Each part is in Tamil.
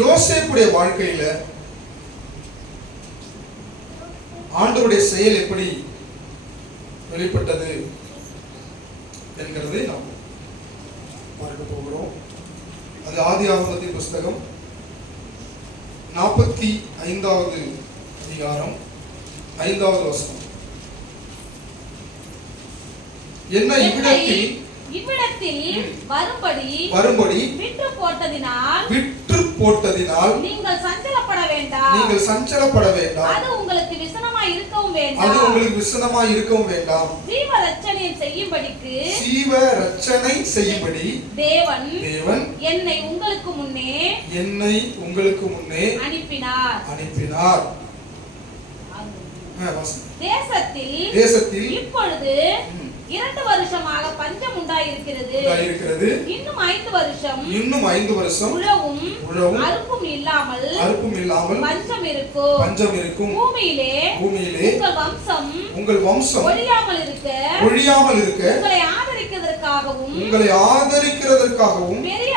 யோசேப்புடைய வாழ்க்கையில ஆண்டவருடைய செயல் எப்படி வெளிப்பட்டது என்கிறதை நாம் பார்க்க போகிறோம். அது ஆதியாகமத்தின் புஸ்தகம் 45வது அதிகாரம் 5வது வசனம். என்ன இவ்விடத்தில் வரும்படி விற்று போட்டதினால் நீங்கள் சஞ்சலப்பட வேண்டாம். அது உங்களுக்கு விசனமாய் இருக்கவும் வேண்டாம். ஜீவ ரட்சணை செய்யும்படி தேவன் என்னை உங்களுக்கு முன்னே அனுப்பினார். தேசத்தில் இப்பொழுது 2 வருஷமாக பஞ்சம் உண்டாயிருக்கிறது. இன்னும் 5 வருஷம் உழவும் அறுப்பும் இல்லாமல் பஞ்சம் இருக்கும். பூமியிலே உங்கள் வம்சம் ஒழியாமல் இருக்க உங்களை ஆதரிக்கிறதற்காகவும் பெரிய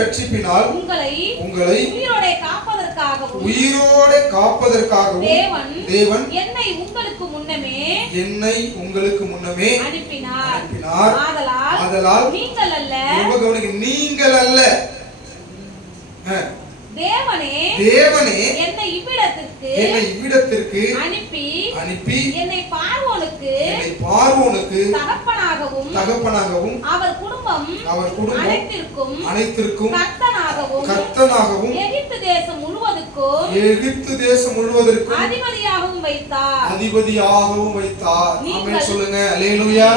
ரட்சிப்பினால் உங்களை உயிரோட காப்பதற்காகவும் தேவன் என்னை உங்களுக்கு முன்னமே அனுப்பினார். ஆதலால் நீங்கள் அல்ல தேவனே என்னை இவ்விடத்திற்கு அனுப்பி என்னை பார்வோனுக்கு தகப்பனாகவும் அவர் குடும்பம் அனைத்திற்கும் கர்த்தனாகவும் எகிப்து தேசம் முழுவதற்கும் அதிபதியாகவும் வைத்தார். ஆமென் சொல்லுங்க. அல்லேலூயா.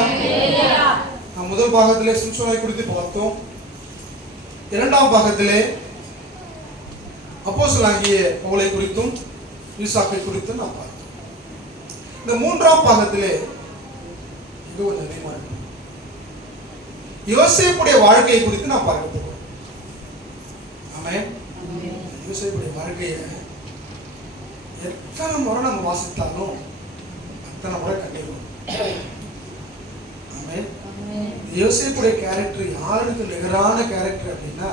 நாம் முதல் பாகத்திலே சிம்சோனை குறித்து பார்த்தோம். இரண்டாம் பாகத்திலே அப்போஸ்தலனாகிய பவுலை குறித்தும் ஈசாக்கை குறித்தும் நாம் பார்த்தோம். இந்த மூன்றாம் பாகத்திலே கொஞ்சம் அதிகமா இருக்கு. யோசேப்புடைய வாழ்க்கையை குறித்து நாம் பார்க்க போகிறோம். ஆமென். யோசேப்புடைய வாழ்க்கையை எத்தனை முறை நம்ம வாசித்தாலும் அத்தனை முறை கண்டிருக்கோம். ஆமென். யோசேப்புடைய கேரக்டர் யாருக்கு நிகரான கேரக்டர் அப்படின்னா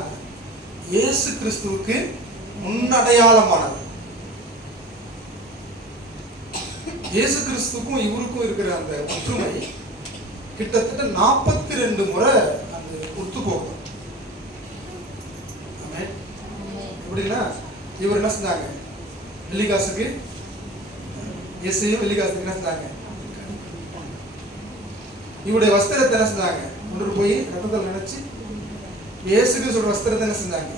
இயேசு கிறிஸ்துவுக்கு முன்னடையாளமானது. இயேசு கிறிஸ்துக்கும் இவருக்கும் இருக்கிற அந்த ஒற்றுமை கிட்டத்தட்ட 42 முறை அந்த ஒத்து போகும். எப்படின்னா இவர் என்ன செஞ்சாங்க, வெள்ளிக்காசுக்கு இயேசுவும் வெள்ளிக்காசுக்கு என்ன செஞ்சாங்க, இவருடைய வஸ்திரத்தை என்ன செஞ்சாங்க கொண்டு போய் ரத்தத்தில் நினைச்சு இயேசு கிறிஸ்துவோட வஸ்திரத்தை என்ன செஞ்சாங்க,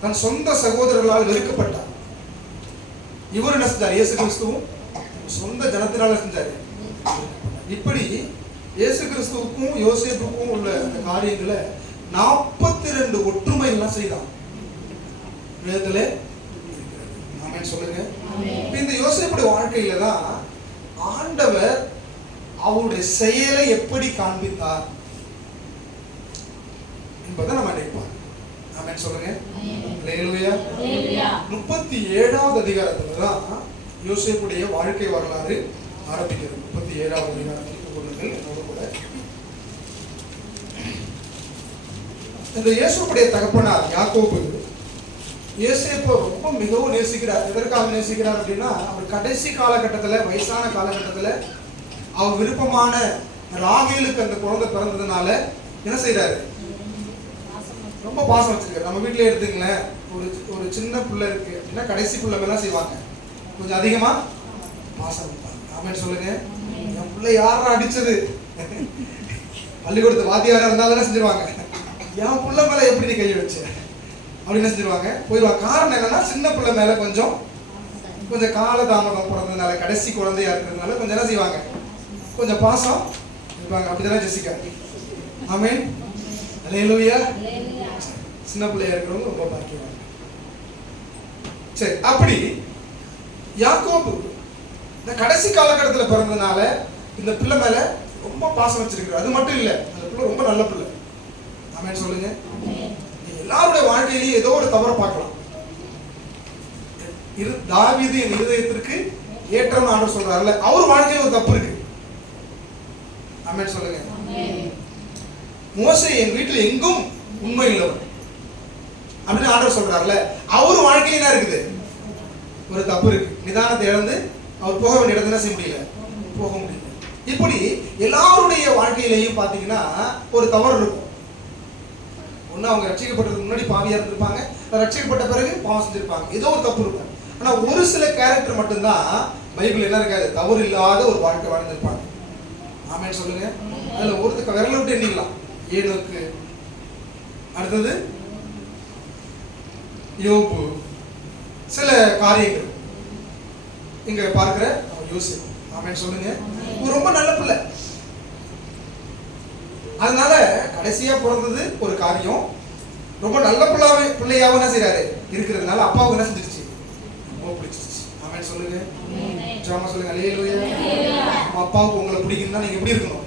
தன் சொந்த சகோதரர்களால் வெறுக்கப்பட்டார். இவர் என்ன செஞ்சார், இயேசு கிறிஸ்துவும் சொந்த ஜனத்தினால செஞ்சாரு. இப்படி இயேசு கிறிஸ்துவுக்கும் யோசேப்புக்கும் உள்ள அந்த காரியங்களை 42 ஒற்றுமை எல்லாம் செய்தான். வேதத்திலே ஆமென் சொல்லுங்க. இந்த யோசேப்புடைய வாழ்க்கையில தான் ஆண்டவர் அவருடைய செயலை எப்படி காண்பித்தார் என்பதை நம்ம நினைப்போம். ஆமென் சொல்லுங்க. அல்லேலூயா. 37வது அதிகாரத்துல தான் யோசேப்புடைய வாழ்க்கை வரலாறு ஆரம்பிக்கிறது. 37வது அதிகாரத்துக்கு கொள்ளுங்கள் என்னோட கூட. இந்த யோசேப்புடைய தகப்பனார் யாக்கோபு யோசேப்பை ரொம்ப மிகவும் நேசிக்கிறார். எதற்காக நேசிக்கிறார் அப்படின்னா அவர் கடைசி காலகட்டத்தில், வயசான காலகட்டத்தில் அவர் விருப்பமான ராகேலுக்கு அந்த குழந்தை பிறந்ததுனால என்ன செய்யறாரு, ரொம்ப பாசம் வச்சிருக்காரு. நம்ம வீட்டிலே எடுத்துங்களேன், ஒரு சின்ன பிள்ளை இருக்கு அப்படின்னா கடைசி பிள்ளை மேலாம் செய்வாங்க, கொஞ்சம் அதிகமா பாசம் வைப்பாங்க. ஆமென் சொல்லுங்க. என் பிள்ளை யாரா அடிச்சது, பள்ளிக்கூடத்து வாத்தியாரா இருந்தாலும் என்ன செஞ்சிருவாங்க, என் பிள்ளை மேல எப்படி நீ கை வச்ச அப்படின்னு செஞ்சிருவாங்க, போயிடுவாங்க. காரணம் என்னன்னா சின்ன பிள்ளை மேல கொஞ்சம் கால தாமதம் பிறந்ததுனால, கடைசி குழந்தையா இருக்கிறதுனால கொஞ்சம் என்ன செய்வாங்க, கொஞ்சம் பாசம் இருப்பாங்க. அப்படிதானே ஜெசிகா? ஆமென். அல்லேலூயா. சின்ன பிள்ளையா இருக்கிறவங்க ரொம்ப பாக்கியவாங்க. சரி, அப்படி யாக்கோபு இந்த கடைசி காலகட்டத்தில் பிறந்ததுனால இந்த பிள்ளை மேல ரொம்ப பாசம் வச்சிருக்கிறார். அது மட்டும் இல்ல, அந்த பிள்ளை ரொம்ப நல்ல பிள்ளை. ஆமென் சொல்லுங்க. எல்லாருடைய வாழ்க்கையிலேயும் ஏதோ ஒரு தவறை பார்க்கலாம். தாவீது என் இருதயத்திற்கு ஏற்றம்னு ஆண்டவர் சொல்றாருல்ல, அவர் வாழ்க்கையில் ஒரு தப்பு இருக்கு. ஆமென் சொல்லுங்க. மோசே என் வீட்டில் எங்கும் உண்மை உள்ளவர் அப்படின்னு ஆண்டவர் சொல்றாருல, அவரு வாழ்க்கையில என்ன இருக்குது, ஒரு தப்பு இருக்கு. நிதானத்தை இழந்து அவர் போக வேண்டிய இடத்துல செய்ய முடியல, போக முடியல. இப்படி எல்லாருடைய வாழ்க்கையிலையும் பாத்தீங்கன்னா ஒரு தவறு இருக்கும். ஒண்ணு அவங்க ரட்சிக்கப்பட்டதுக்கு முன்னாடி பாவியா இருந்திருப்பாங்க, ரட்சிக்கப்பட்ட பிறகு பாவம் செஞ்சிருப்பாங்க, ஏதோ ஒரு தப்பு இருக்கும். ஆனா ஒரு சில கேரக்டர் மட்டும்தான் பைபிள் என்ன இருக்காது, தவறு இல்லாத ஒரு வாழ்க்கை வாழ்ந்திருப்பாங்க. ஆமென் சொல்லுங்க. அதுல ஒருத்தக்க விரல விட்டு எண்ணிக்கலாம். ஏனோக்கு, அடுத்தது யோபு, சில காரியங்கள் இங்க பார்க்கிற யோசிப்பு. ஆமென் சொல்லுங்க. ரொம்ப நல்ல பிள்ளை. அதனால கடைசியா பிறந்தது ஒரு காரியம், ரொம்ப நல்ல பிள்ளையாவும் என்ன செய்யறாரு இருக்கிறதுனால அப்பாவுக்கு என்ன செஞ்சிருச்சு, ரொம்ப பிடிச்சிருச்சு. ஆமென் சொல்லுங்க. ஜாமா சொல்லுங்க. அல்லேலூயா. அப்பாவுக்கு உங்களை பிடிக்கும்னா நீங்க எப்படி இருக்கணும்,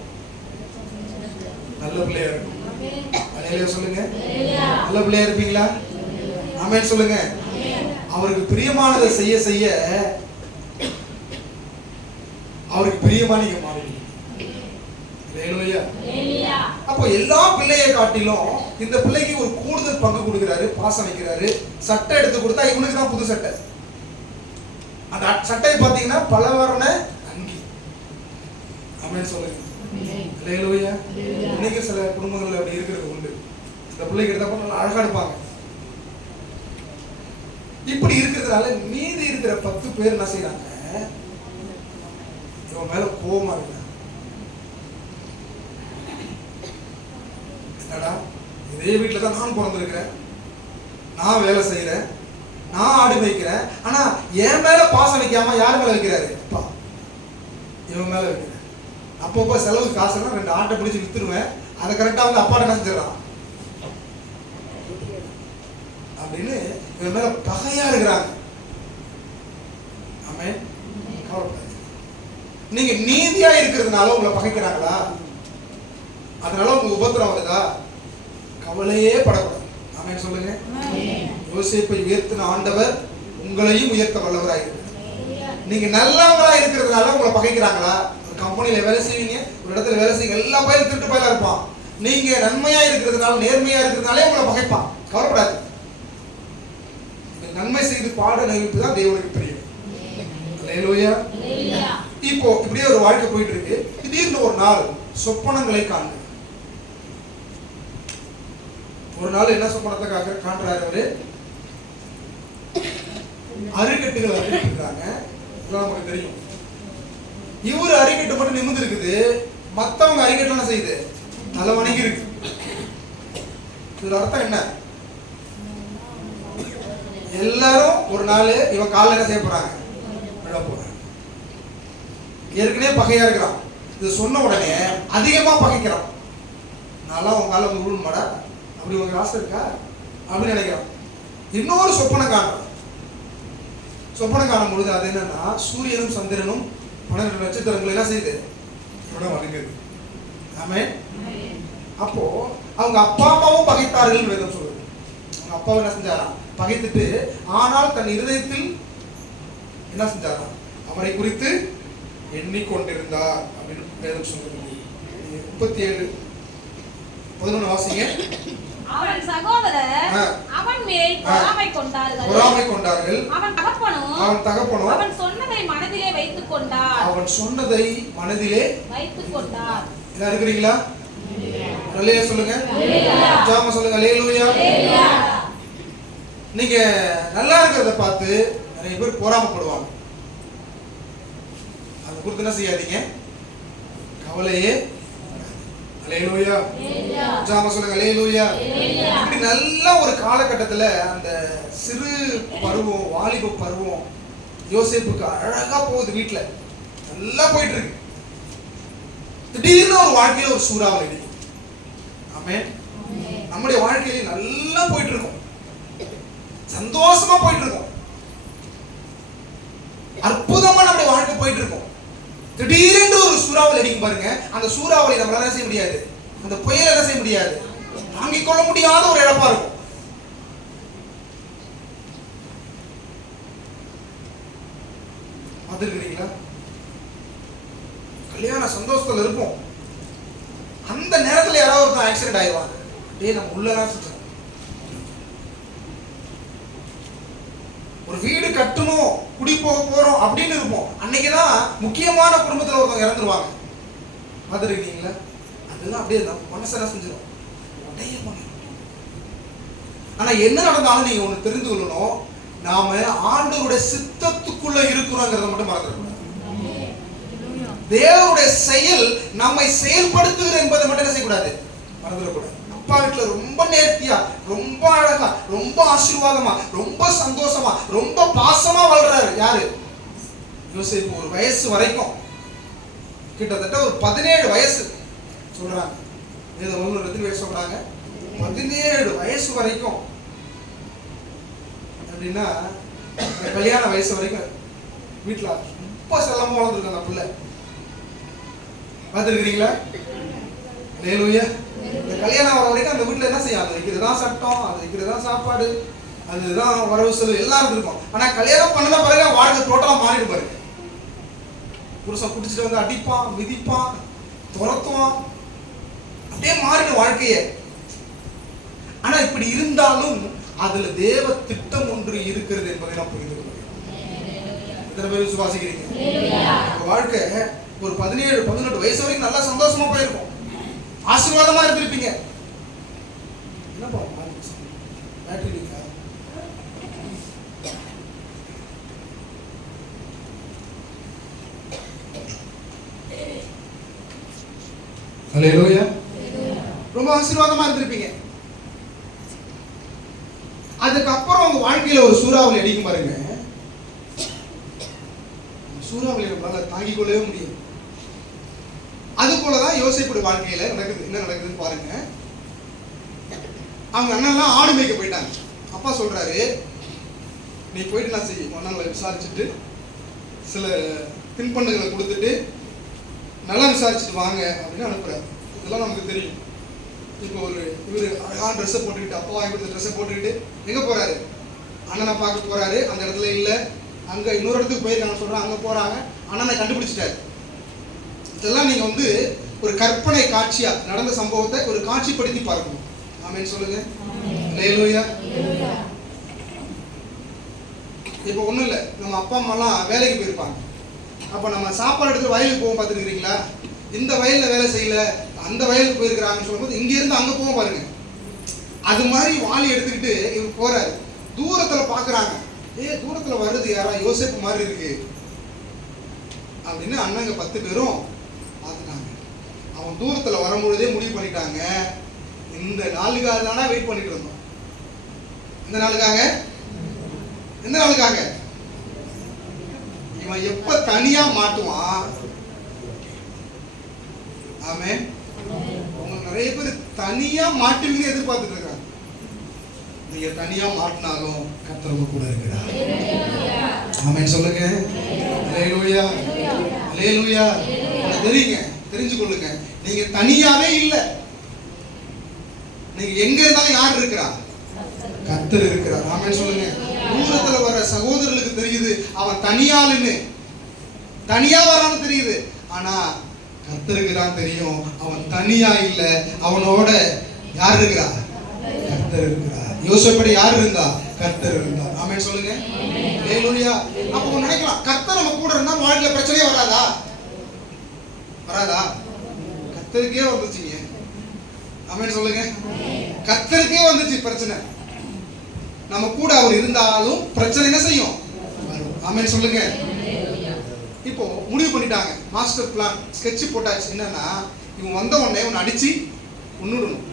நல்ல பிள்ளையா இருக்கணும். அல்லேலூயா சொல்லுங்க. நல்ல பிள்ளையா இருப்பீங்களா? ஆமென் சொல்லுங்க. அவருக்கு பிரியமானதை செய்ய செய்ய அவருக்கு பிரியமா நீங்க மாறுவீங்க. அப்போ எல்லா பிள்ளையை காட்டிலும் இந்த பிள்ளைக்கு ஒரு கூடுதல் பங்கு கொடுக்கிறாரு, பாசம் வைக்கிறாரு. சட்டை எடுத்து கொடுத்தா இவனுக்கு தான் புது சட்டை. அந்த சட்டை பாத்தீங்கன்னா பலவர்ண அங்கி. ஆமென் சொல்லுங்க. அல்லேலூயா. இன்னைக்கு சில குடும்பங்கள்ல அப்படி இருக்கிறது உண்டு. இந்த பிள்ளைக்கு எடுத்தப்ப நல்லா அழகா எடுப்பாங்க. இப்படி இருக்கிறதுனால மீதி இருக்கிற 10 பேர் என்ன செய்யறாங்க, இவன் மேல கோபமா இருக்கிறாங்க. என்னடா, இதே வீட்டுல தான் நான் பிறந்திருக்கிறேன், நான் வேலை செய்யறேன், நான் ஆடு வைக்கிறேன், ஆனா என் மேல பாசம் வைக்காம யார் மேல வைக்கிறாரு, அப்பா இவன் மேல வைக்கிறேன். அப்பப்போ செலவு காசுனா 2 ஆட்டை பிடிச்சி வித்துருவேன், அதை கரெக்டா வந்து அப்பாட்ட என்ன செஞ்சிடறான் அப்படின்னு இவன் மேல பகையா இருக்கிறாங்க. ஆமென். கவலைப்படாதீங்க. நீங்க நீதியா இருக்கிறதுனால உங்களை பகைக்கிறாங்களா, அதனால உங்க உபத்திரம் வருதா, கவலையே படக்கூடாது. ஆமென் சொல்லுங்க. யோசேப்பை உயர்த்தின ஆண்டவர் உங்களையும் உயர்த்த வல்லவராயிருக்கிறார். நீங்க நல்லவங்களா இருக்கிறதுனால உங்களை பகைக்கிறாங்களா? ஒரு கம்பெனில வேலை செய்வீங்க, ஒரு இடத்துல வேலை செய்வீங்க, எல்லா பயிலும் திருட்டு பயிலா இருப்பான். நீங்க நன்மையா இருக்கிறதுனால, நேர்மையா இருக்கிறதுனாலே உங்களை பகைப்பான். கவலைப்படாது. நன்மை செய்து பாட நினைப்பு தான் தேவனுக்கு பிரியம். அல்லேலூயா. இப்போ இப்படியே ஒரு வாழ்க்கை போயிட்டு இருக்கு. திடீர்னு ஒரு நாள் சொப்பனங்களை காண்க. ஒரு நாள் என்ன சொப்பனத்தை காண்றாரு அவரு, அரிக்கட்டுகள் அரிக்கிட்டு நமக்கு தெரியும். இவரு அரிக்கட்டு மட்டும் நிமிர்ந்து இருக்குது, மத்தவங்க அரிக்கட்டு என்ன செய்யுது, தலை வணங்கி இருக்கு. இதுல அர்த்தம் என்ன, எல்லாரும் ஒரு நாள் இவன் காலில் என்ன செய்ய போறாங்க, விழ போறாங்க. ஏற்கனவே பகையா இருக்கிறான், இது சொன்ன உடனே அதிகமா பகைக்கிறான். நான்லாம் உங்க கால வந்து விழுமாடா, அப்படி உங்க ஆசை இருக்கா அப்படின்னு நினைக்கிறான். இன்னொரு சொப்பனம் காணுறான். சொப்பனம் காணும் பொழுது அது என்னன்னா, சூரியனும் சந்திரனும் 12 நட்சத்திரங்கள் என்ன செய்யுது, வணங்குது. ஆமென். அப்போ அவங்க அப்பா அம்மாவும் பகைத்தார்கள் வேதம் சொல்லுது. அவங்க அப்பாவும் என்ன செஞ்சாராம், பகைத்துட்டு, ஆனால் தன் இருதயத்தில் என்ன செஞ்சாராம், அவரை குறித்து எண்ணிக்கொண்டிருந்தார் அப்படின்னு வேதம் சொல்லுது. 37:11 வாசிங்க. அவன் சகோதரர் அவன் மேல் பொறாமை கொண்டார்கள். அவன் தகப்பனும் அவன் சொன்னதை மனதிலே வைத்துக் கொண்டார். இதா இருக்கிறீங்களா? அல்லேலூயா சொல்லுங்க. ஜாம சொல்லுங்க. அல்லேலூயா. நீங்க நல்லா இருக்கிறத பார்த்து நிறைய பேர் பொறாமைப்படுவாங்க. அதை குறித்து என்ன செய்யாதீங்க, கவலையே. அல்லேலூயா. ஜாம சொல்லுங்க. அல்லேலூயா. இப்படி நல்ல ஒரு காலகட்டத்துல அந்த சிறு பருவம், வாலிப பருவம் யோசேப்புக்கு அழகா போகுது, வீட்டுல நல்லா போயிட்டு இருக்கு. திடீர்னு ஒரு வாழ்க்கையில ஒரு சூறாவளி அடிக்கும். ஆமென். நம்முடைய வாழ்க்கையில நல்லா போயிட்டு இருக்கும், சந்தோஷமா போயிட்டு இருக்கும், அற்புதமா நம்முடைய வாழ்க்கை போயிட்டு இருக்கும். திடீரென்று ஒரு சூறாவளி அடிக்கும் பாருங்க. அந்த சூறாவளி நம்மளால என்ன செய்ய முடியாது, அந்த புயல் என்ன செய்ய முடியாது, தாங்கிக் கொள்ள முடியாத ஒரு இழப்பா இருக்கும். பார்த்துருக்கிறீங்களா? கல்யாண சந்தோஷத்துல இருப்போம், அந்த நேரத்துல யாராவது ஒருத்தன் ஆக்சிடென்ட் ஆயிடுவாங்க. டேய் நம்ம உள்ளதான் சுத்தணும். ஒரு வீடு கட்டணும், குடி போக போறோம் அப்படின்னு இருப்போம். அன்னைக்குதான் முக்கியமான குடும்பத்துல ஒருத்தவங்க இறந்துருவாங்க. பார்த்துருக்கீங்களா? அதெல்லாம் அப்படியே மனசை என்ன செஞ்சிடும், உடைய பண்ணிடும். ஆனா என்ன நடந்தாலும் நீங்க ஒண்ணு தெரிந்து கொள்ளணும், நாம ஆண்டவருடைய சித்தத்துக்குள்ள இருக்கிறோங்கிறத மட்டும் மறந்துடக்கூடாது. தேவனுடைய செயல் நம்மை செயல்படுத்துகிற என்பதை மட்டும் என்ன செய்யக்கூடாது, மறந்துடக்கூடாது. அப்பா வீட்டுல ரொம்ப நேர்த்தியா, ரொம்ப அழகா, ரொம்ப ஆசீர்வாதமா, ரொம்ப சந்தோஷமா, ரொம்ப பாசமா வளர்றாரு. யாரு? யோசேப்பு. ஒரு வயசு வரைக்கும், கிட்டத்தட்ட ஒரு 17 வயசு சொல்றாங்க. சொல்றாங்க 17 வயசு வரைக்கும். அப்படின்னா கல்யாண வயசு வரைக்கும் வீட்டுல ரொம்ப செல்லமா வளர்ந்துருக்கு அந்த பிள்ளை. பார்த்துருக்கிறீங்களா? ஹல்லேலூயா. இந்த கல்யாணம் வர வரைக்கும் அந்த வீட்டுல என்ன செய்யும், அது வைக்கிறதுதான் சட்டம், அது வைக்கிறதுதான் சாப்பாடு, அதுதான் வரவு செலவு எல்லாம் இருக்கும். ஆனா கல்யாணம் பண்ண பிறகு வாழ்க்கை டோட்டலா மாறிடு பாருங்க. புருஷன் குடிச்சிட்டு வந்து அடிப்பான், மிதிப்பான், துரத்துவான், அப்படியே மாறிடும் வாழ்க்கையே. ஆனா இப்படி இருந்தாலும் அதுல தேவ திட்டம் ஒன்று இருக்கிறது என்பதை நான் புரிந்து கொள்கிறேன். எத்தனை பேர் விசுவாசிக்கிறீங்க? வாழ்க்கை ஒரு 17-18 வயசு வரைக்கும் நல்லா சந்தோஷமா போயிருக்கும், ஆசீர்வாதமா இருந்திருப்பீங்க. என்னப்பா பேட்டரி இருக்கா? ஹல்லேலூயா. ரொம்ப ஆசீர்வாதமா இருந்திருப்பீங்க. அதுக்கப்புறம் உங்க வாழ்க்கையில ஒரு சூறாவளி அடிக்கும் பாருங்க. சூறாவளி நம்மளால தாங்கிக் கொள்ளவே முடியும். அது போலதான் யோசேப்புடைய வாழ்க்கையில நடக்குது. என்ன நடக்குதுன்னு பாருங்க. அவங்க அண்ணன்லாம் ஆடு மேய்க்க போயிட்டாங்க. அப்பா சொல்றாரு, நீ போயிட்டு நான் செய்ய அண்ணன்களை விசாரிச்சுட்டு சில தின்பண்டங்களை கொடுத்துட்டு நல்லா விசாரிச்சுட்டு வாங்க அப்படின்னு அனுப்புறாரு. இதெல்லாம் நமக்கு தெரியும். இப்போ ஒரு இவரு அழகான ட்ரெஸ்ஸை போட்டுக்கிட்டு, அப்பா வாங்கி கொடுத்த ட்ரெஸ்ஸை போட்டுக்கிட்டு எங்க போறாரு, அண்ணனை பார்க்க போறாரு. அந்த இடத்துல இல்லை, அங்க இன்னொரு இடத்துக்கு போயிருக்காங்க சொல்றாங்க, அங்க போறாங்க, அண்ணனை கண்டுபிடிச்சிட்டாரு. இதெல்லாம் நீங்க வந்து ஒரு கற்பனை காட்சியா நடந்த சம்பவத்தை ஒரு காட்சிப்படுத்தி பார்க்கணும். ஆமென் சொல்லுங்க. ஹல்லேலூயா. இப்போ ஒண்ணும் இல்லை, நம்ம அப்பா அம்மாலாம் வேலைக்கு போயிருப்பாங்க. அப்ப நம்ம சாப்பாடு எடுத்து வயலுக்கு போவோம், பார்த்துருக்கீங்களா? இந்த வயல்ல வேலை செய்யல, அந்த வயலுக்கு போயிருக்கிறாங்கன்னு சொல்லும்போது இங்க இருந்து அங்க போவோம் பாருங்க. அது மாதிரி வாளி எடுத்துக்கிட்டு இவர் போறாரு. தூரத்துல பாக்குறாங்க, தூரத்துல வருது யாரா, யோசேப்பு மாதிரி இருக்கு அப்படின்னு அண்ணங்க 10 பேரும் பார்த்துட்டாங்க. அவன் தூரத்துல வரும்பொழுதே முடிவு பண்ணிட்டாங்க, இந்த நாளுக்காக தானே வெயிட் பண்ணிட்டு இருந்தோம். இந்த நாளுக்காக, எந்த நாளுக்காக? இவன் எப்ப தனியா மாட்டுவான். ஆமென். அவங்க நிறைய பேர் தனியா மாட்டுவீங்க எதிர்பார்த்துட்டு இருக்காங்க. நீங்க தனியா மாட்டினாலும் கர்த்தர் உங்க கூட இருக்கிறார். ஆமென் சொல்லுங்க. ஹல்லேலூயா. ஹல்லேலூயா. தெரியுங்க, தெரிஞ்சு கொள்ளுங்க, நீங்க தனியாவே இல்ல. நீங்க எங்க இருந்தாலும் யார் இருக்கிறா? கர்த்தர் இருக்கிறார். ஆமென் சொல்லுங்க. தூரத்துல வர சகோதரர்களுக்கு தெரியுது அவன் தனியாளுன்னு, தனியா வரான்னு தெரியுது. ஆனா கர்த்தருக்கு தான் தெரியும் அவன் தனியா இல்ல, அவனோட யார் இருக்கிறா? கர்த்தர் இருக்கிறார். யோசேப்படி யார் இருந்தா? கர்த்தர் இருந்தார். ஆமென் சொல்லுங்க. ஹல்லேலூயா. அப்போ நினைக்கலாம், கர்த்தர் நம்ம கூட இருந்தா வாழ்க்கையில பிரச்சனையே வராதா? வராதா? கர்த்தருக்கே வந்துச்சுங்க. ஆமென் சொல்லுங்க. கர்த்தருக்கே வந்துச்சு பிரச்சனை. நம்ம கூட அவர் இருந்தாலும் பிரச்சனை என்ன செய்யும்? ஆமென் சொல்லுங்க. இப்போ முடிவு பண்ணிட்டாங்க, மாஸ்டர் பிளான் ஸ்கெட்ச் போட்டாச்சு. என்னன்னா, இவன் வந்த உடனே உன்னை அடிச்சு கொன்னுடணும்.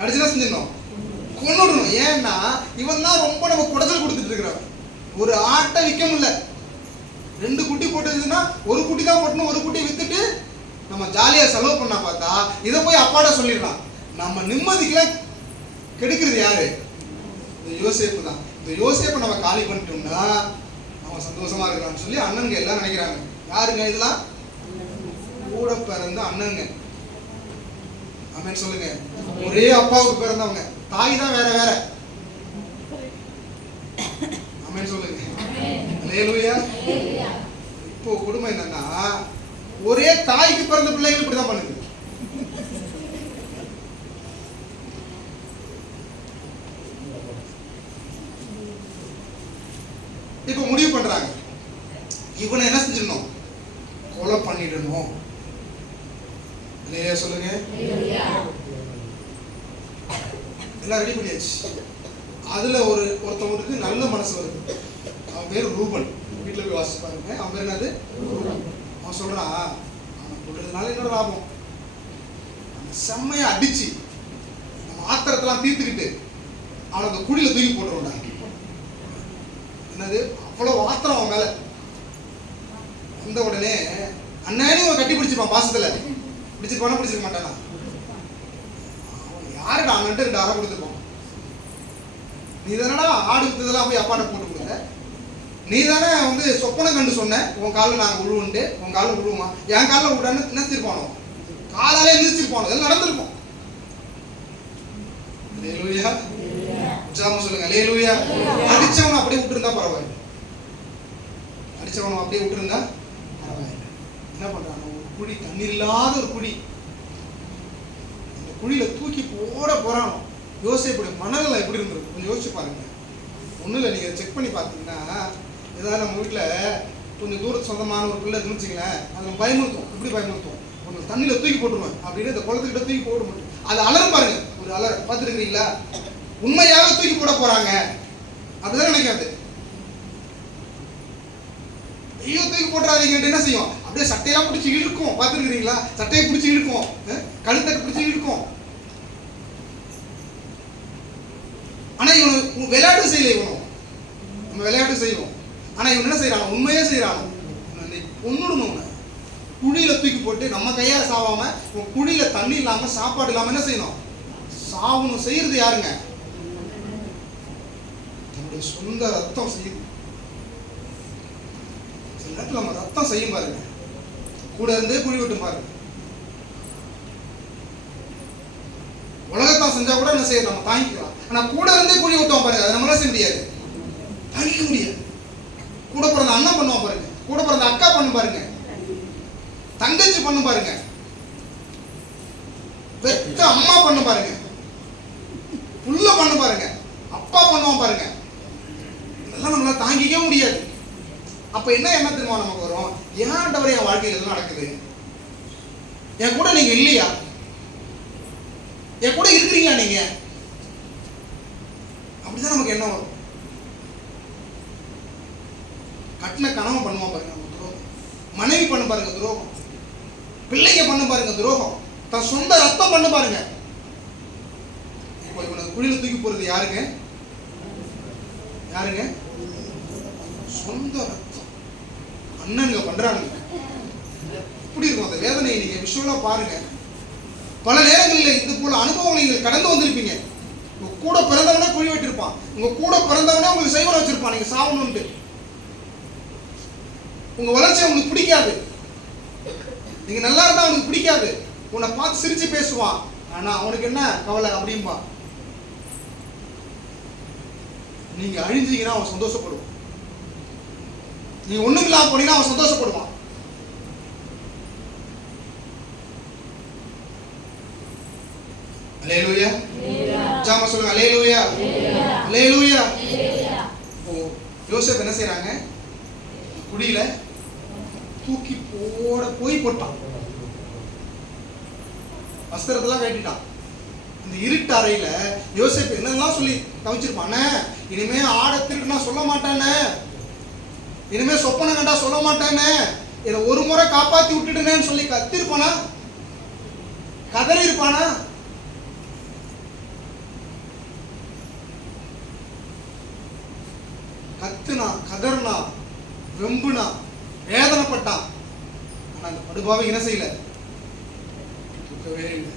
அடிச்சுதான் செஞ்சிடணும், கொன்னுடணும். ஏன்னா இவன் தான் ரொம்ப நம்ம குடைச்சல் கொடுத்துட்டு இருக்கிறான். ஒரு ஆட்டை விற்க முடியல, 2 குட்டி போட்டுதுன்னா ஒரு குட்டி தான் போட்டணும், ஒரு குட்டி வித்துட்டு நம்ம ஜாலியா செலவு பண்ணா பார்த்தா இதை போய் அப்பாட சொல்லிடலாம். நம்ம நிம்மதிக்கெல்லாம் கெடுக்கிறது யாரு? இந்த யோசேப்பு தான். இந்த யோசேப்பை நம்ம காலி பண்ணிட்டோம்னா அவன் சந்தோஷமா இருக்கலாம்னு சொல்லி அண்ணனுங்க எல்லாம் நினைக்கிறாங்க. யாருங்க இதெல்லாம்? கூட பிறந்த அண்ணனுங்க. ஆமென் சொல்லுங்க. ஒரே அப்பாவுக்கு பிறந்தவங்க, தாய் தான் வேற வேற. ஆமென் சொல்லுங்க. ஹல்லேலூயா. இப்போ குடும்பம் என்னன்னா, ஒரே தாய்க்கு பிறந்த பிள்ளைகள் இப்படிதான் பண்ணுது. போகணும். இல்லையா சொல்லுங்க. எல்லாம் ரெடி பண்ணியாச்சு. அதுல ஒருத்தவங்களுக்கு நல்ல மனசு வருது. அவன் பேர் ரூபன். வீட்டுல போய் வாசிச்சு பாருங்க. அவன் பேர் என்னது? அவன் சொல்றான், அவன் கொள்றதுனால என்னோட லாபம், செம்மையா அடிச்சு நம்ம ஆத்திரத்தெல்லாம் தீர்த்துக்கிட்டு அவனை அந்த குழியில தூக்கி போட்டுருவோம்டா. என்னது அவ்வளவு ஆத்திரம் அவன் மேல வந்த உடனே அண்ணனே அவன் கட்டி பிடிச்சிருப்பான். பாசத்துல பிடிச்சிருப்பானா பிடிச்சிருக்க மாட்டானா? யாருடா அண்ணன்ட்டு 2 அரை கொடுத்துருப்பான். நீ தானடா ஆடு வித்ததெல்லாம் போய் அப்பாட்ட போட்டு கொடுத்த, நீ தானே வந்து சொப்பனை கண்டு சொன்ன உன் காலில் நாங்கள் விழுவுன்ட்டு. உன் காலில் விழுவுமா, என் காலில் விடான்னு நினைச்சிருப்பானோ, காலாலே நிறுத்திருப்பானோ, இதெல்லாம் நடந்திருக்கும். அல்லேலூயா. உற்சாகமா சொல்லுங்க அல்லேலூயா. அடிச்சவனை அப்படியே விட்டுருந்தா பரவாயில்லை. அடிச்சவனை அப்படியே விட்டுருந்தா பரவாயில்லை. என்ன பண்றாங்க, ஒரு குழி, தண்ணீர் இல்லாத ஒரு குழி, அந்த குழியில தூக்கி போறானோ. யோசிப்புடைய மனநிலை எப்படி இருந்திருக்கும் கொஞ்சம் யோசிச்சு பாருங்க. ஒன்றும் இல்லை, நீங்கள் செக் பண்ணி பார்த்தீங்கன்னா, ஏதாவது நம்ம வீட்டில் கொஞ்சம் தூரத்து சொந்தமான ஒரு பிள்ளை இருந்துச்சுங்களேன், அது நம்ம பயமுறுத்தும். எப்படி பயமுறுத்தும்? ஒன்று தண்ணியில் தூக்கி போட்டுருவேன் அப்படின்னு இந்த குளத்துக்கிட்ட தூக்கி போட மாட்டோம். அது அலரும் பாருங்க, ஒரு அலர் பார்த்துருக்கிறீங்களா? உண்மையாக தூக்கி போட போறாங்க அப்படிதான் நினைக்காது. ஐயோ தூக்கி போட்டுறாதீங்கன்ட்டு என்ன செய்யும், அப்படியே சட்டையெல்லாம் பிடிச்சி இழுக்கும். பார்த்துருக்கிறீங்களா? சட்டையை பிடிச்சி இழுக்கும், கழுத்தை பிடிச்சி இழுக்கும். ஆனா இவன் விளையாட்டு செய்யல, இவனும் நம்ம விளையாட்டு செய்வோம். ஆனா இவன் என்ன செய்யறான், உண்மையே செய்யறான். பொண்ணுடணும், குழியில தூக்கி போட்டு நம்ம கையால சாவாம குழியில தண்ணி இல்லாம சாப்பாடு இல்லாம என்ன செய்யணும், சாவணும். செய்யறது யாருங்க? நம்முடைய சொந்த ரத்தம் செய்யுது. சில நேரத்தில் நம்ம ரத்தம் செய்யும் பாருங்க, கூட இருந்தே குழி விட்டும் பாருங்க. உலகத்தான் செஞ்சா கூட என்ன செய்யணும், நம்ம தாங்கிக்கலாம். ஆனா கூட இருந்தே குழி விட்டோம் பாருங்க, அதை நம்மளால செய்ய முடியாது, தாங்கிக்க முடியாது. கூட பிறந்த அண்ணன் பண்ணுவான் பாருங்க, கூட பிறந்த அக்கா பண்ணு பாருங்க, தங்கச்சி பண்ணு பாருங்க, பெத்த அம்மா பண்ணு பாருங்க, புள்ள பண்ணு பாருங்க, அப்பா பண்ணுவான் பாருங்க. இதெல்லாம் நம்மளால தாங்கிக்க முடியாது. அப்ப என்ன தெரியுமா நமக்கு வரும், ஏன்டவரை என் வாழ்க்கையில் எதுவும் நடக்குது, என் கூட நீங்க இல்லையா, என் கூட இருக்கிறீங்களா நீங்க, அப்படிதான் நமக்கு என்ன வரும். கட்டின கனவு பண்ணுவான் பாருங்க துரோகம், மனைவி பண்ணு பாருங்க துரோகம், பிள்ளைங்க பண்ணு பாருங்க துரோகம், தன் சொந்த ரத்தம் பண்ணு பாருங்க. இப்போ இவனுக்கு குழியில தூக்கி போறது யாருங்க, யாருங்க? சொந்த ரத்தம். அண்ணனுங்க பண்றானுங்க. எப்படி இருக்கும் அந்த வேதனையை நீங்க விஷுவலா பாருங்க. பல நேரங்களில் இது போல அனுபவங்களை நீங்கள் கடந்து வந்திருப்பீங்க. உங்க கூட பிறந்தவனே குழி வெட்டிருப்பான், உங்க கூட பிறந்தவனே உங்களுக்கு செய்வன வச்சிருப்பான், நீங்க சாவணும்ட்டு. உங்க வளர்ச்சி அவனுக்கு பிடிக்காது, நீங்க நல்லா இருந்தா அவனுக்கு பிடிக்காது. உன்னை பார்த்து சிரிச்சு பேசுவான், ஆனா அவனுக்கு என்ன கவலை அப்படின்பா. நீங்க அழிஞ்சீங்கன்னா அவன் சந்தோஷப்படுவான், நீங்க ஒண்ணும் இல்லாம போனீங்கன்னா அவன் சந்தோஷப்படுவான். அல்லேலூயா. ஜாமா சொல்லுங்க அல்லேலூயா. அல்லேலூயா. ஓ யோசேப்பு என்ன செய்றாங்க, குடியில தூக்கி போய் போட்டான், வஸ்திரத்தெல்லாம் கட்டிட்டான். இந்த இருட்டு அறையில யோசேப்பு என்னெல்லாம் சொல்லி தவிச்சிருப்பானே, இனிமே ஆட திருட்டுனா சொல்ல மாட்டானே, இனிமே சொப்பனை கண்டா சொல்ல மாட்டானே, இதை ஒரு முறை காப்பாத்தி விட்டுட்டேன்னு சொல்லி கத்திருப்பானா, கதறி இருப்பானா? கத்துனா, கதர்னா, வெம்புனா, வேதனைப்பட்டான். ஆனா அந்த படுபாவை என்ன செய்யல, தூக்கவே இல்லை.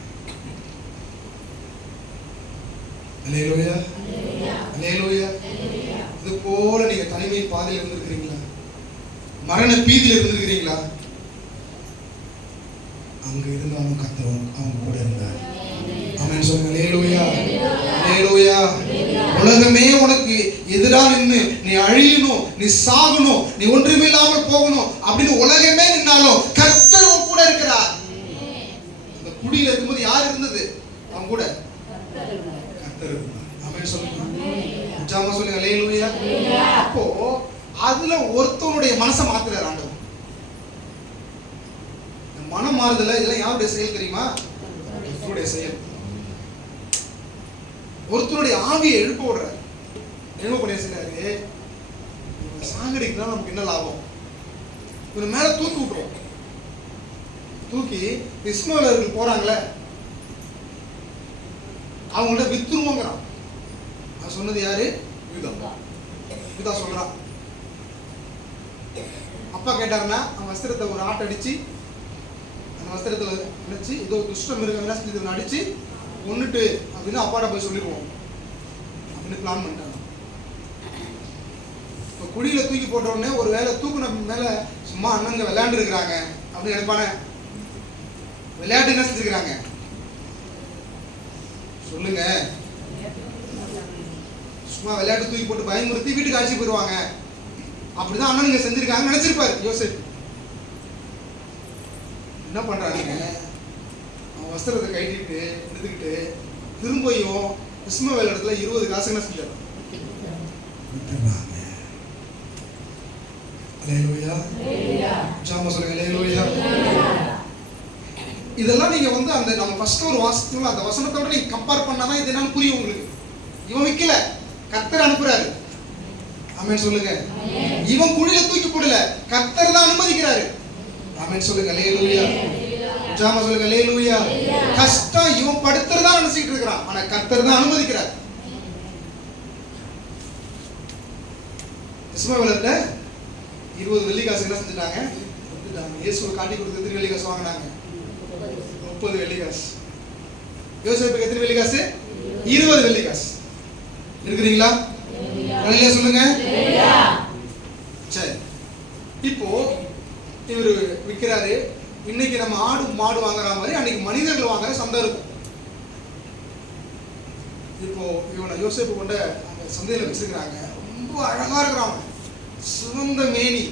அல்லேலூயா. அல்லேலூயா. இது போல நீங்க தனிமையின் பாதையில் இருந்திருக்கிறீங்களா, மரண பீதியில் இருந்திருக்கிறீங்களா? அங்க இருந்தாலும் கர்த்தர் அவங்க கூட இருந்தார். ஆமென் சொல்லுங்க அல்லேலூயா. அல்லேலூயா. உலகமே உனக்கு எதிராக நின்று நீ அழியணும், நீ சாகணும், நீ ஒன்றுமே இல்லாமல் போகணும் அப்படின்னு உலகமே நின்னாலும் கர்த்தர் உன் கூட இருக்கிறார். அந்த குடியில இருக்கும்போது யார் இருந்தது அவங்க கூட? கர்த்தர் இருந்தார். ஆமென் சொல்லுங்க. உற்சாகமா சொல்லுங்க அல்லேலூயா. அப்போ அதுல ஒருத்தனுடைய மனசை மாத்துறார் ஆண்டவர். மனம் மாறுதல இதெல்லாம் யாருடைய செயல் தெரியுமா? கர்த்தருடைய செயல். ஒருத்தருடைய ஆவியை எழுப்ப விடுறாரு. எழுப்ப பண்ண செய்யறாரு, சாகடிக்குதான் நமக்கு என்ன லாபம்? இவனை மேல தூக்கி விட்டுருவோம். தூக்கி இஸ்மாவேலர்கள் போறாங்களே அவங்கள்ட்ட வித்துருவோங்கிறான். நான் சொன்னது யாரு? யூதா சொல்றான். அப்பா கேட்டாருன்னா அவன் வஸ்திரத்தை ஒரு ஆட்டை அடிச்சு அந்த வஸ்திரத்துல நினைச்சு ஏதோ துஷ்ட மிருகம் அடிச்சு ஒண்ணுட்டு அப்படின்னு அப்பாட்ட போய் சொல்லிடுவோம் அப்படின்னு பிளான் பண்ணிட்டாங்க. இப்போ குழியில தூக்கி போட்ட உடனே ஒரு வேலை தூக்குன மேல சும்மா அண்ணங்க விளையாண்டு இருக்கிறாங்க அப்படின்னு நினைப்பானே. விளையாட்டு என்ன செஞ்சுக்கிறாங்க சொல்லுங்க? சும்மா விளையாட்டு தூக்கி போட்டு பயமுறுத்தி வீட்டுக்கு அழைச்சி போயிடுவாங்க. அப்படிதான் அண்ணனுங்க செஞ்சிருக்காங்க நினைச்சிருப்பாரு யோசேப்பு. என்ன பண்றாங்க? அவன் வஸ்திரத்தை கட்டிட்டு எடுத்துக்கிட்டு திரும்பியும் இஸ்மவேல் இடத்துல 20 காசு என்ன செஞ்சாரு? இதெல்லாம் நீங்க வந்து அந்த நம்ம ஃபர்ஸ்ட் ஒரு வாசத்துல அந்த வசனத்தோட நீங்க கம்பேர் பண்ணாதான் இது என்னன்னு புரியும் உங்களுக்கு. இவன் விக்கல, கர்த்தர் அனுப்புறாரு. ஆமென் சொல்லுங்க. இவன் குழியில தூக்கி போடல, கர்த்தர் தான் அனுமதிக்கிறாரு. ஆமென் சொல்லுங்க. அல்லேலூயா. ஜாமா சொல்லுங்க. அல்லேலூயா. கஷ்டம் இவன் படுத்துறதா நினைச்சிட்டு இருக்கான், ஆனா கர்த்தர் தான் அனுமதிக்கிறார். இஸ்மவேல்ட்ட 20 வெள்ளி காசு என்ன செஞ்சுட்டாங்க? இயேசுவை காட்டி கொடுத்து எத்தனை வெள்ளி காசு வாங்கினாங்க? 30 வெள்ளி காசு. யோசேப்புக்கு எத்தனை வெள்ளி காசு? 20 வெள்ளி காசு. இருக்கிறீங்களா? அல்லேலூயா சொல்லுங்க. சரி, இப்போ இவரு விற்கிறாரு. இன்னைக்கு நம்ம ஆடு மாடு வாங்குற மாதிரி அன்னைக்கு மனிதர்கள் வாங்குற சந்தை இருக்கும். இப்போ இவனை யோசேப்பு கொண்ட அந்த சந்தையில வச்சிருக்கிறாங்க. ரொம்ப அழகா இருக்கிறான், சிவந்த மேனி,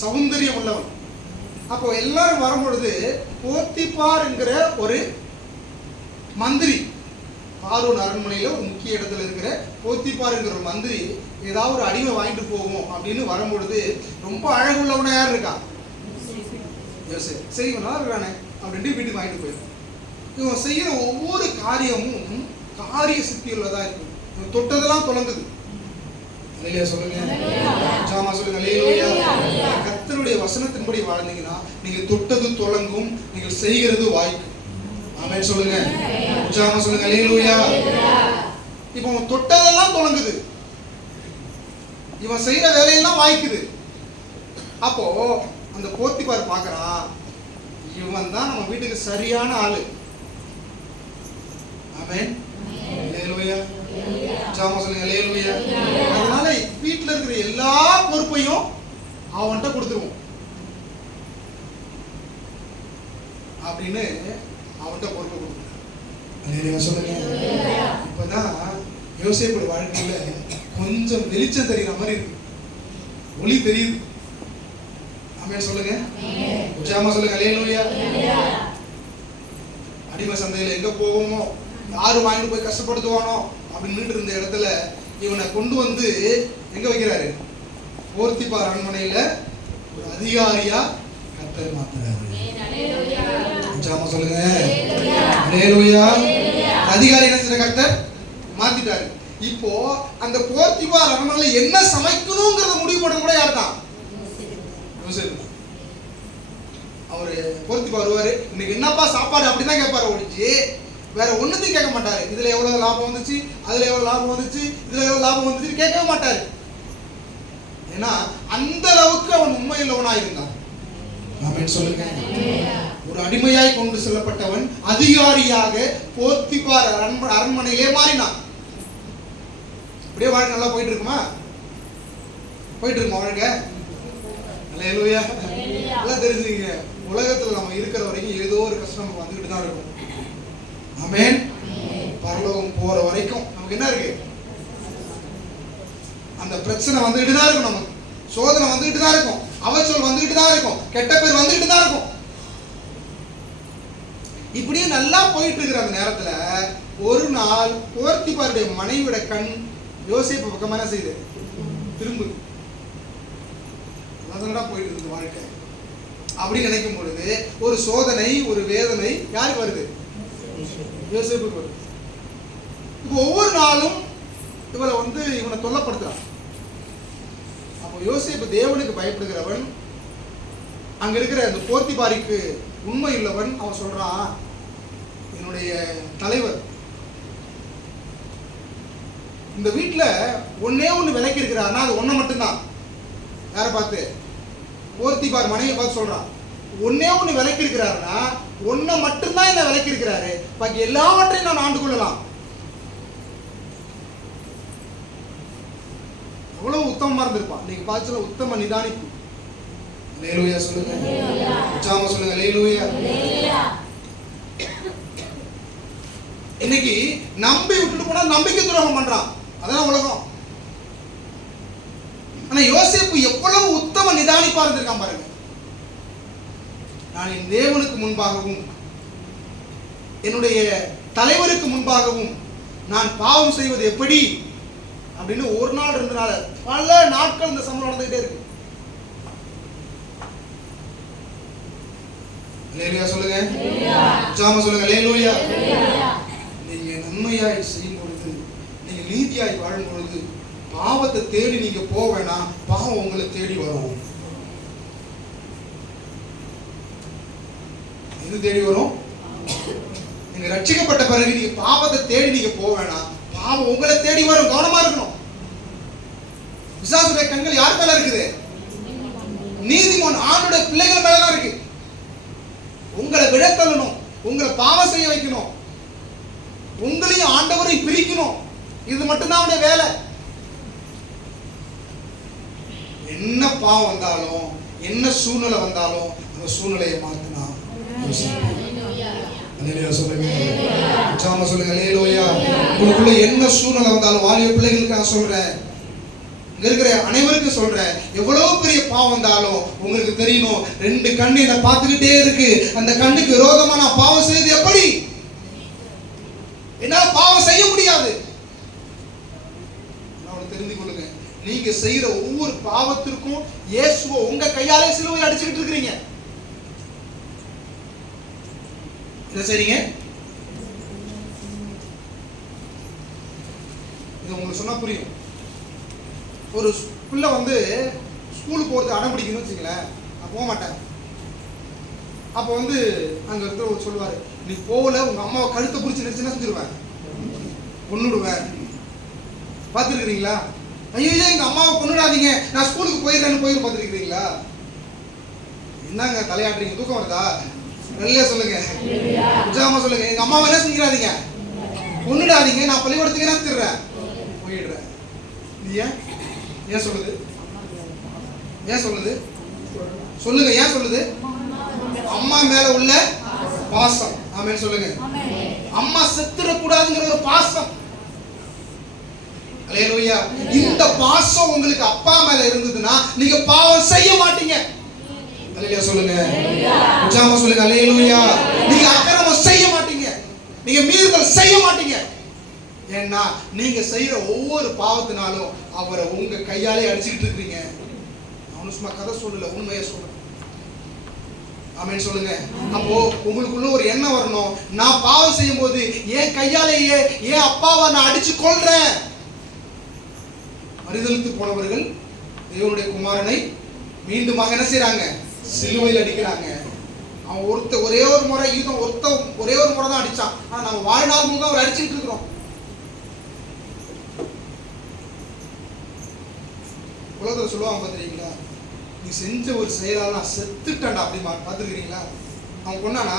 சௌந்தரியம் உள்ளவன். அப்போ எல்லாரும் வரும்பொழுது போத்திபார் என்கிற ஒரு மந்திரி, பார்வோன் அரண்மனையில ஒரு முக்கிய இடத்துல இருக்கிற போத்திபார் என்கிற ஒரு மந்திரி ஏதாவது ஒரு அடிமை வாங்கிட்டு போகும் அப்படின்னு வரும்பொழுது ரொம்ப அழகுள்ளவனா யார் இருக்கா? யோசேப்பு. சரி, இவன் நல்லா இருக்கானே அப்படின்ட்டு வீட்டுக்கு வாங்கிட்டு போயிடும். இவன் செய்யற ஒவ்வொரு காரியமும் காரிய சித்தி உள்ளதா இருக்கு. இவன் தொட்டதெல்லாம் தொடங்குது. அல்லேலூயா சொல்லுங்க. ஜாமா சொல்லுங்க. அல்லேலூயா. கர்த்தருடைய வசனத்தின்படி வாழ்ந்தீங்கன்னா நீங்க தொட்டது தொடங்கும், நீங்கள் செய்கிறது வாய்க்கும். ஆமென் சொல்லுங்க. ஜாமா சொல்லுங்க. அல்லேலூயா. இப்போ அவன் தொட்டதெல்லாம் தொடங்குது, இவன் செய்யற வேலையெல்லாம் வாய்க்குது. அப்போ அந்த போத்திபார் பார்க்கறான், இவன் தான் நம்ம வீட்டுக்கு சரியான ஆளு. ஆமென். அல்லேலூயா. ஜாமா சொல்லுங்க. அல்லேலூயா. அதனால வீட்டுல இருக்கிற எல்லா பொறுப்பையும் அவன்கிட்ட கொடுத்துருவோம் அப்படின்னு அவன்கிட்ட பொறுப்பை கொடுத்துருவோம். அல்லேலூயா சொல்லுங்க. இப்பதான் யோசேப்பு வாழ்க்கையில கொஞ்சம் வெளிச்சம் தெரியுற மாதிரி இருக்கு, ஒளி தெரியுது. ஆமென் சொல்லுங்க. ஜாமா சொல்லுங்க. அல்லேலூயா. அடிமை சந்தையில எங்க போவோமோ, யாரு வாங்கிட்டு போய் கஷ்டப்படுத்துவானோ அப்படின்னு இருந்த இடத்துல இவனை கொண்டு வந்து எங்க வைக்கிறாரு? போத்திபார் அரண்மனையில ஒரு அதிகாரியா கர்த்தர் மாத்துறாரு. ஜாமா சொல்லுங்க. அல்லேலூயா. அதிகாரி என்ன செஞ்ச? கர்த்தர் மாத்திட்டாரு. இப்போ அந்த போத்திபார் அரண்மனையில என்ன சமைக்கணும்ங்கறத முடிவு பண்றது கூட யார் தான்? யோசேப்பு. அவரு போத்திபார் வருவாரு, இன்னைக்கு என்னப்பா சாப்பாடு அப்படிதான் கேட்பாரு ஒழிச்சு வேற ஒண்ணுத்தையும் கேட்க மாட்டாரு. இதுல எவ்வளவு லாபம் வந்துச்சு, அதுல எவ்வளவு லாபம் வந்துச்சு, இதுல எவ்வளவு லாபம் வந்துச்சு கேட்கவே மாட்டாரு. ஏன்னா அந்த அளவுக்கு அவன் உண்மையுள்ளவனா இருந்தான். ஆமென் சொல்லுங்க. ஒரு அடிமையாய் கொண்டு செல்லப்பட்டவன் அதிகாரியாக போத்திபார் அரண்மனையிலே மாறினான். அப்படியே வாழ்க்கை நல்லா போயிட்டு இருக்குமா? போயிட்டு இருக்குமா வாழ்க்கை? அல்லேலூயா. எல்லாம் தெரிஞ்சுங்க, உலகத்துல நம்ம இருக்கிற வரைக்கும் ஏதோ ஒரு கஷ்டம் வந்துகிட்டு தான் இருக்கும். ஆமென். பரலோகம் போற வரைக்கும் நமக்கு என்ன இருக்கு? அந்த பிரச்சனை வந்துகிட்டு தான் இருக்கும், நமக்கு சோதனை வந்துகிட்டு தான் இருக்கும், அவச்சொல் வந்துகிட்டு தான் இருக்கும், கெட்ட பேர் வந்துகிட்டு தான் இருக்கும். இப்படியே நல்லா போயிட்டு இருக்கிற அந்த நேரத்துல ஒரு நாள் போத்திபாருடைய மனைவியோட கண் யோசேப்பு பக்கமா என்ன செய்யுது? திரும்புது. அதனால போயிட்டு இருக்கு வாழ்க்கை. அப்படின்னு நினைக்கும் பொழுது ஒரு சோதனை, ஒரு வேதனை யாருக்கு வருது? யோசேப்புக்கு வருது. இப்போ ஒவ்வொரு நாளும் இவனை தொல்லப்படுத்துறான். அப்போ யோசேப்பு தேவனுக்கு பயப்படுகிறவன், அங்க இருக்கிற அந்த போர்த்திபாரிக்கு உண்மை உள்ளவன். அவன் சொல்றான், என்னுடைய தலைவர் இந்த வீட்டுல ஒன்னே ஒண்ணு விலைக்கு இருக்கிறாருன்னா அது ஒண்ணு மட்டும்தான். யாரை பார்த்து? போர்த்திபார் மனைவியை பார்த்து சொல்றான், ஒன்னே ஒண்ணு விலைக்கு இருக்கிறாருன்னா ஒன்ன மட்டும்தான் என்ன விலைக்கு இருக்கிறாரு, பாக்கி எல்லாவற்றையும் நான் ஆண்டு கொள்ளலாம். எவ்வளவு உத்தமமா இருந்திருப்பான். நீங்க பார்த்து உத்தம நிதானிப்பு. அல்லேலூயா சொல்லுங்க. உற்சாகமா சொல்லுங்க. அல்லேலூயா. இன்னைக்கு நம்பி விட்டுட்டு போனா நம்பிக்கை துரோகம் பண்றான். அதான் உலகம். ஆனா யோசேப்பு எவ்வளவு உத்தம நிதானிப்பா இருந்திருக்கான் பாருங்க. நான் என் தேவனுக்கு முன்பாகவும் என்னுடைய தலைவருக்கு முன்பாகவும் நான் பாவம் செய்வது எப்படி அப்படின்னு ஒரு நாள் 2 நாள் பல நாட்கள் இந்த சம்பவம் நடந்துகிட்டே இருக்கு. அல்லேலூயா சொல்லுங்க. உற்சாகமா சொல்லுங்க. அல்லேலூயா. நீங்க நன்மையாய் செய்யும் பொழுது, நீங்க நீதியாய் வாழும் பொழுது பாவத்தை தேடி நீங்க போக வேணாம், பாவம் உங்களை தேடி வரும். எது தேடி வரும்? நீங்க ரட்சிக்கப்பட்ட பிறகு நீங்க பாவத்தை தேடி நீங்க போக வேணாம், பாவம் உங்களை தேடி வரும். கவனமா இருக்கணும். பிசாசுடைய கண்கள் யார் மேல இருக்குது? நீதிமான் ஆண்டுடைய பிள்ளைகள் மேலதான் இருக்கு. உங்களை விடத்தள்ளணும், உங்களை பாவம் செய்ய வைக்கணும், உங்களையும் ஆண்டவரை பிரிக்கணும். இது மட்டும்தான் அவனுடைய வேலை. என்ன பாவம் வந்தாலும், என்ன சூழ்நிலை வந்தாலும் அந்த சூழ்நிலையை மாத்தினா. அல்லேலூயா சொல்லுங்க. உற்சாகமா சொல்லுங்க. அல்லேலூயா. உங்களுக்குள்ள என்ன சூழ்நிலை வந்தாலும், வாலிப பிள்ளைகளுக்கு நான் சொல்றேன், இங்க இருக்கிற அனைவருக்கும் சொல்றேன், எவ்வளவு பெரிய பாவம் வந்தாலும் உங்களுக்கு தெரியணும், 2 கண்ணு என்ன பார்த்துக்கிட்டே இருக்கு. அந்த கண்ணுக்கு விரோதமா நான் பாவம் செய்வது எப்படி? என்னால பாவம் செய்ய முடியாது. தெரிந்து கொள்ளுங்க, நீங்க செய்யற ஒவ்வொரு பாவத்திற்கும் இயேசுவை உங்க கையாலே சிலுவையில் அடிச்சுக்கிட்டு இருக்கிறீங்க. என்ன செய்றீங்க? இது உங்களுக்கு சொன்னா புரியும். ஒரு பிள்ளை ஸ்கூலுக்கு போறது அடம் பிடிக்கணும்னு வச்சுங்களேன், நான் போக மாட்டேன். அப்போ அங்க இருக்கிற சொல்லுவாரு, நீ போகல உங்க அம்மாவை கழுத்தை பிடிச்சி நினைச்சுன்னா செஞ்சிருவேன், கொன்னுடுவேன். பார்த்துருக்கிறீங்களா? ஐயோ எங்க அம்மாவை கொன்னுடாதீங்க, நான் ஸ்கூலுக்கு போயிடுறேன்னு பார்த்துருக்கிறீங்களா? என்னங்க தலையாட்டுறீங்க? தூக்கம் வருதா? நல்ல சொல்லுங்க. உற்சாகமா சொல்லுங்க. எங்க அம்மாவை என்ன செஞ்சிடாதீங்க, கொன்னுடாதீங்க, நான் பள்ளிக்கூடத்துக்கு என்ன செஞ்சிடுறேன், போயிடுறேன். ஏன் சொல்லுது? ஏன் சொல்லுது? சொல்லுங்க. ஏன் சொல்லுது? அம்மா மேல உள்ள பாசம். ஆமென் சொல்லுங்க. அம்மா செத்துறக்கூடாதுங்கிற ஒரு பாசம். அல்லேலூயா. இந்த பாசம் உங்களுக்கு அப்பா மேல இருந்ததுன்னா நீங்க பாவம் செய்ய மாட்டீங்க. அல்லேலூயா சொல்லுங்க. உற்சாகமா சொல்லுங்க. அல்லேலூயா. நீங்க அக்கிரமம் செய்ய மாட்டீங்க, நீங்க மீறுதல் செய்ய மாட்டீங்க. ஏன்னா நீங்க செய்யற ஒவ்வொரு பாவத்தினாலும் அவரை உங்க கையாலே அடிச்சுக்கிட்டு இருக்கீங்க. அவனு சும்மா கதை சொல்லல, உண்மையை சொல்ல. ஆமென் சொல்லுங்க. அப்போ உங்களுக்குள்ள ஒரு எண்ணம் வரணும், நான் பாவம் செய்யும் போது என் கையாலேயே என் அப்பாவை நான் அடிச்சு கொள்றேன். மரிதலுக்கு போனவர்கள் தேவனுடைய குமாரனை மீண்டுமாக என்ன செய்யறாங்க? சிலுவையில் அடிக்கிறாங்க. அவன் ஒரே ஒரு முறை ஒரே ஒரு முறை தான் அடிச்சான். ஆனா நம்ம வாழ்நாள் முழுக்க அவர் அடிச்சுட்டு இருக்கிறோம். உலகத்தில் சொல்லுவாங்க பார்த்துருக்கீங்களா, நீ செஞ்ச ஒரு செயலால நான் செத்துட்டேன்டா அப்படி பார்த்துருக்கிறீங்களா? அவன் கொண்டானா,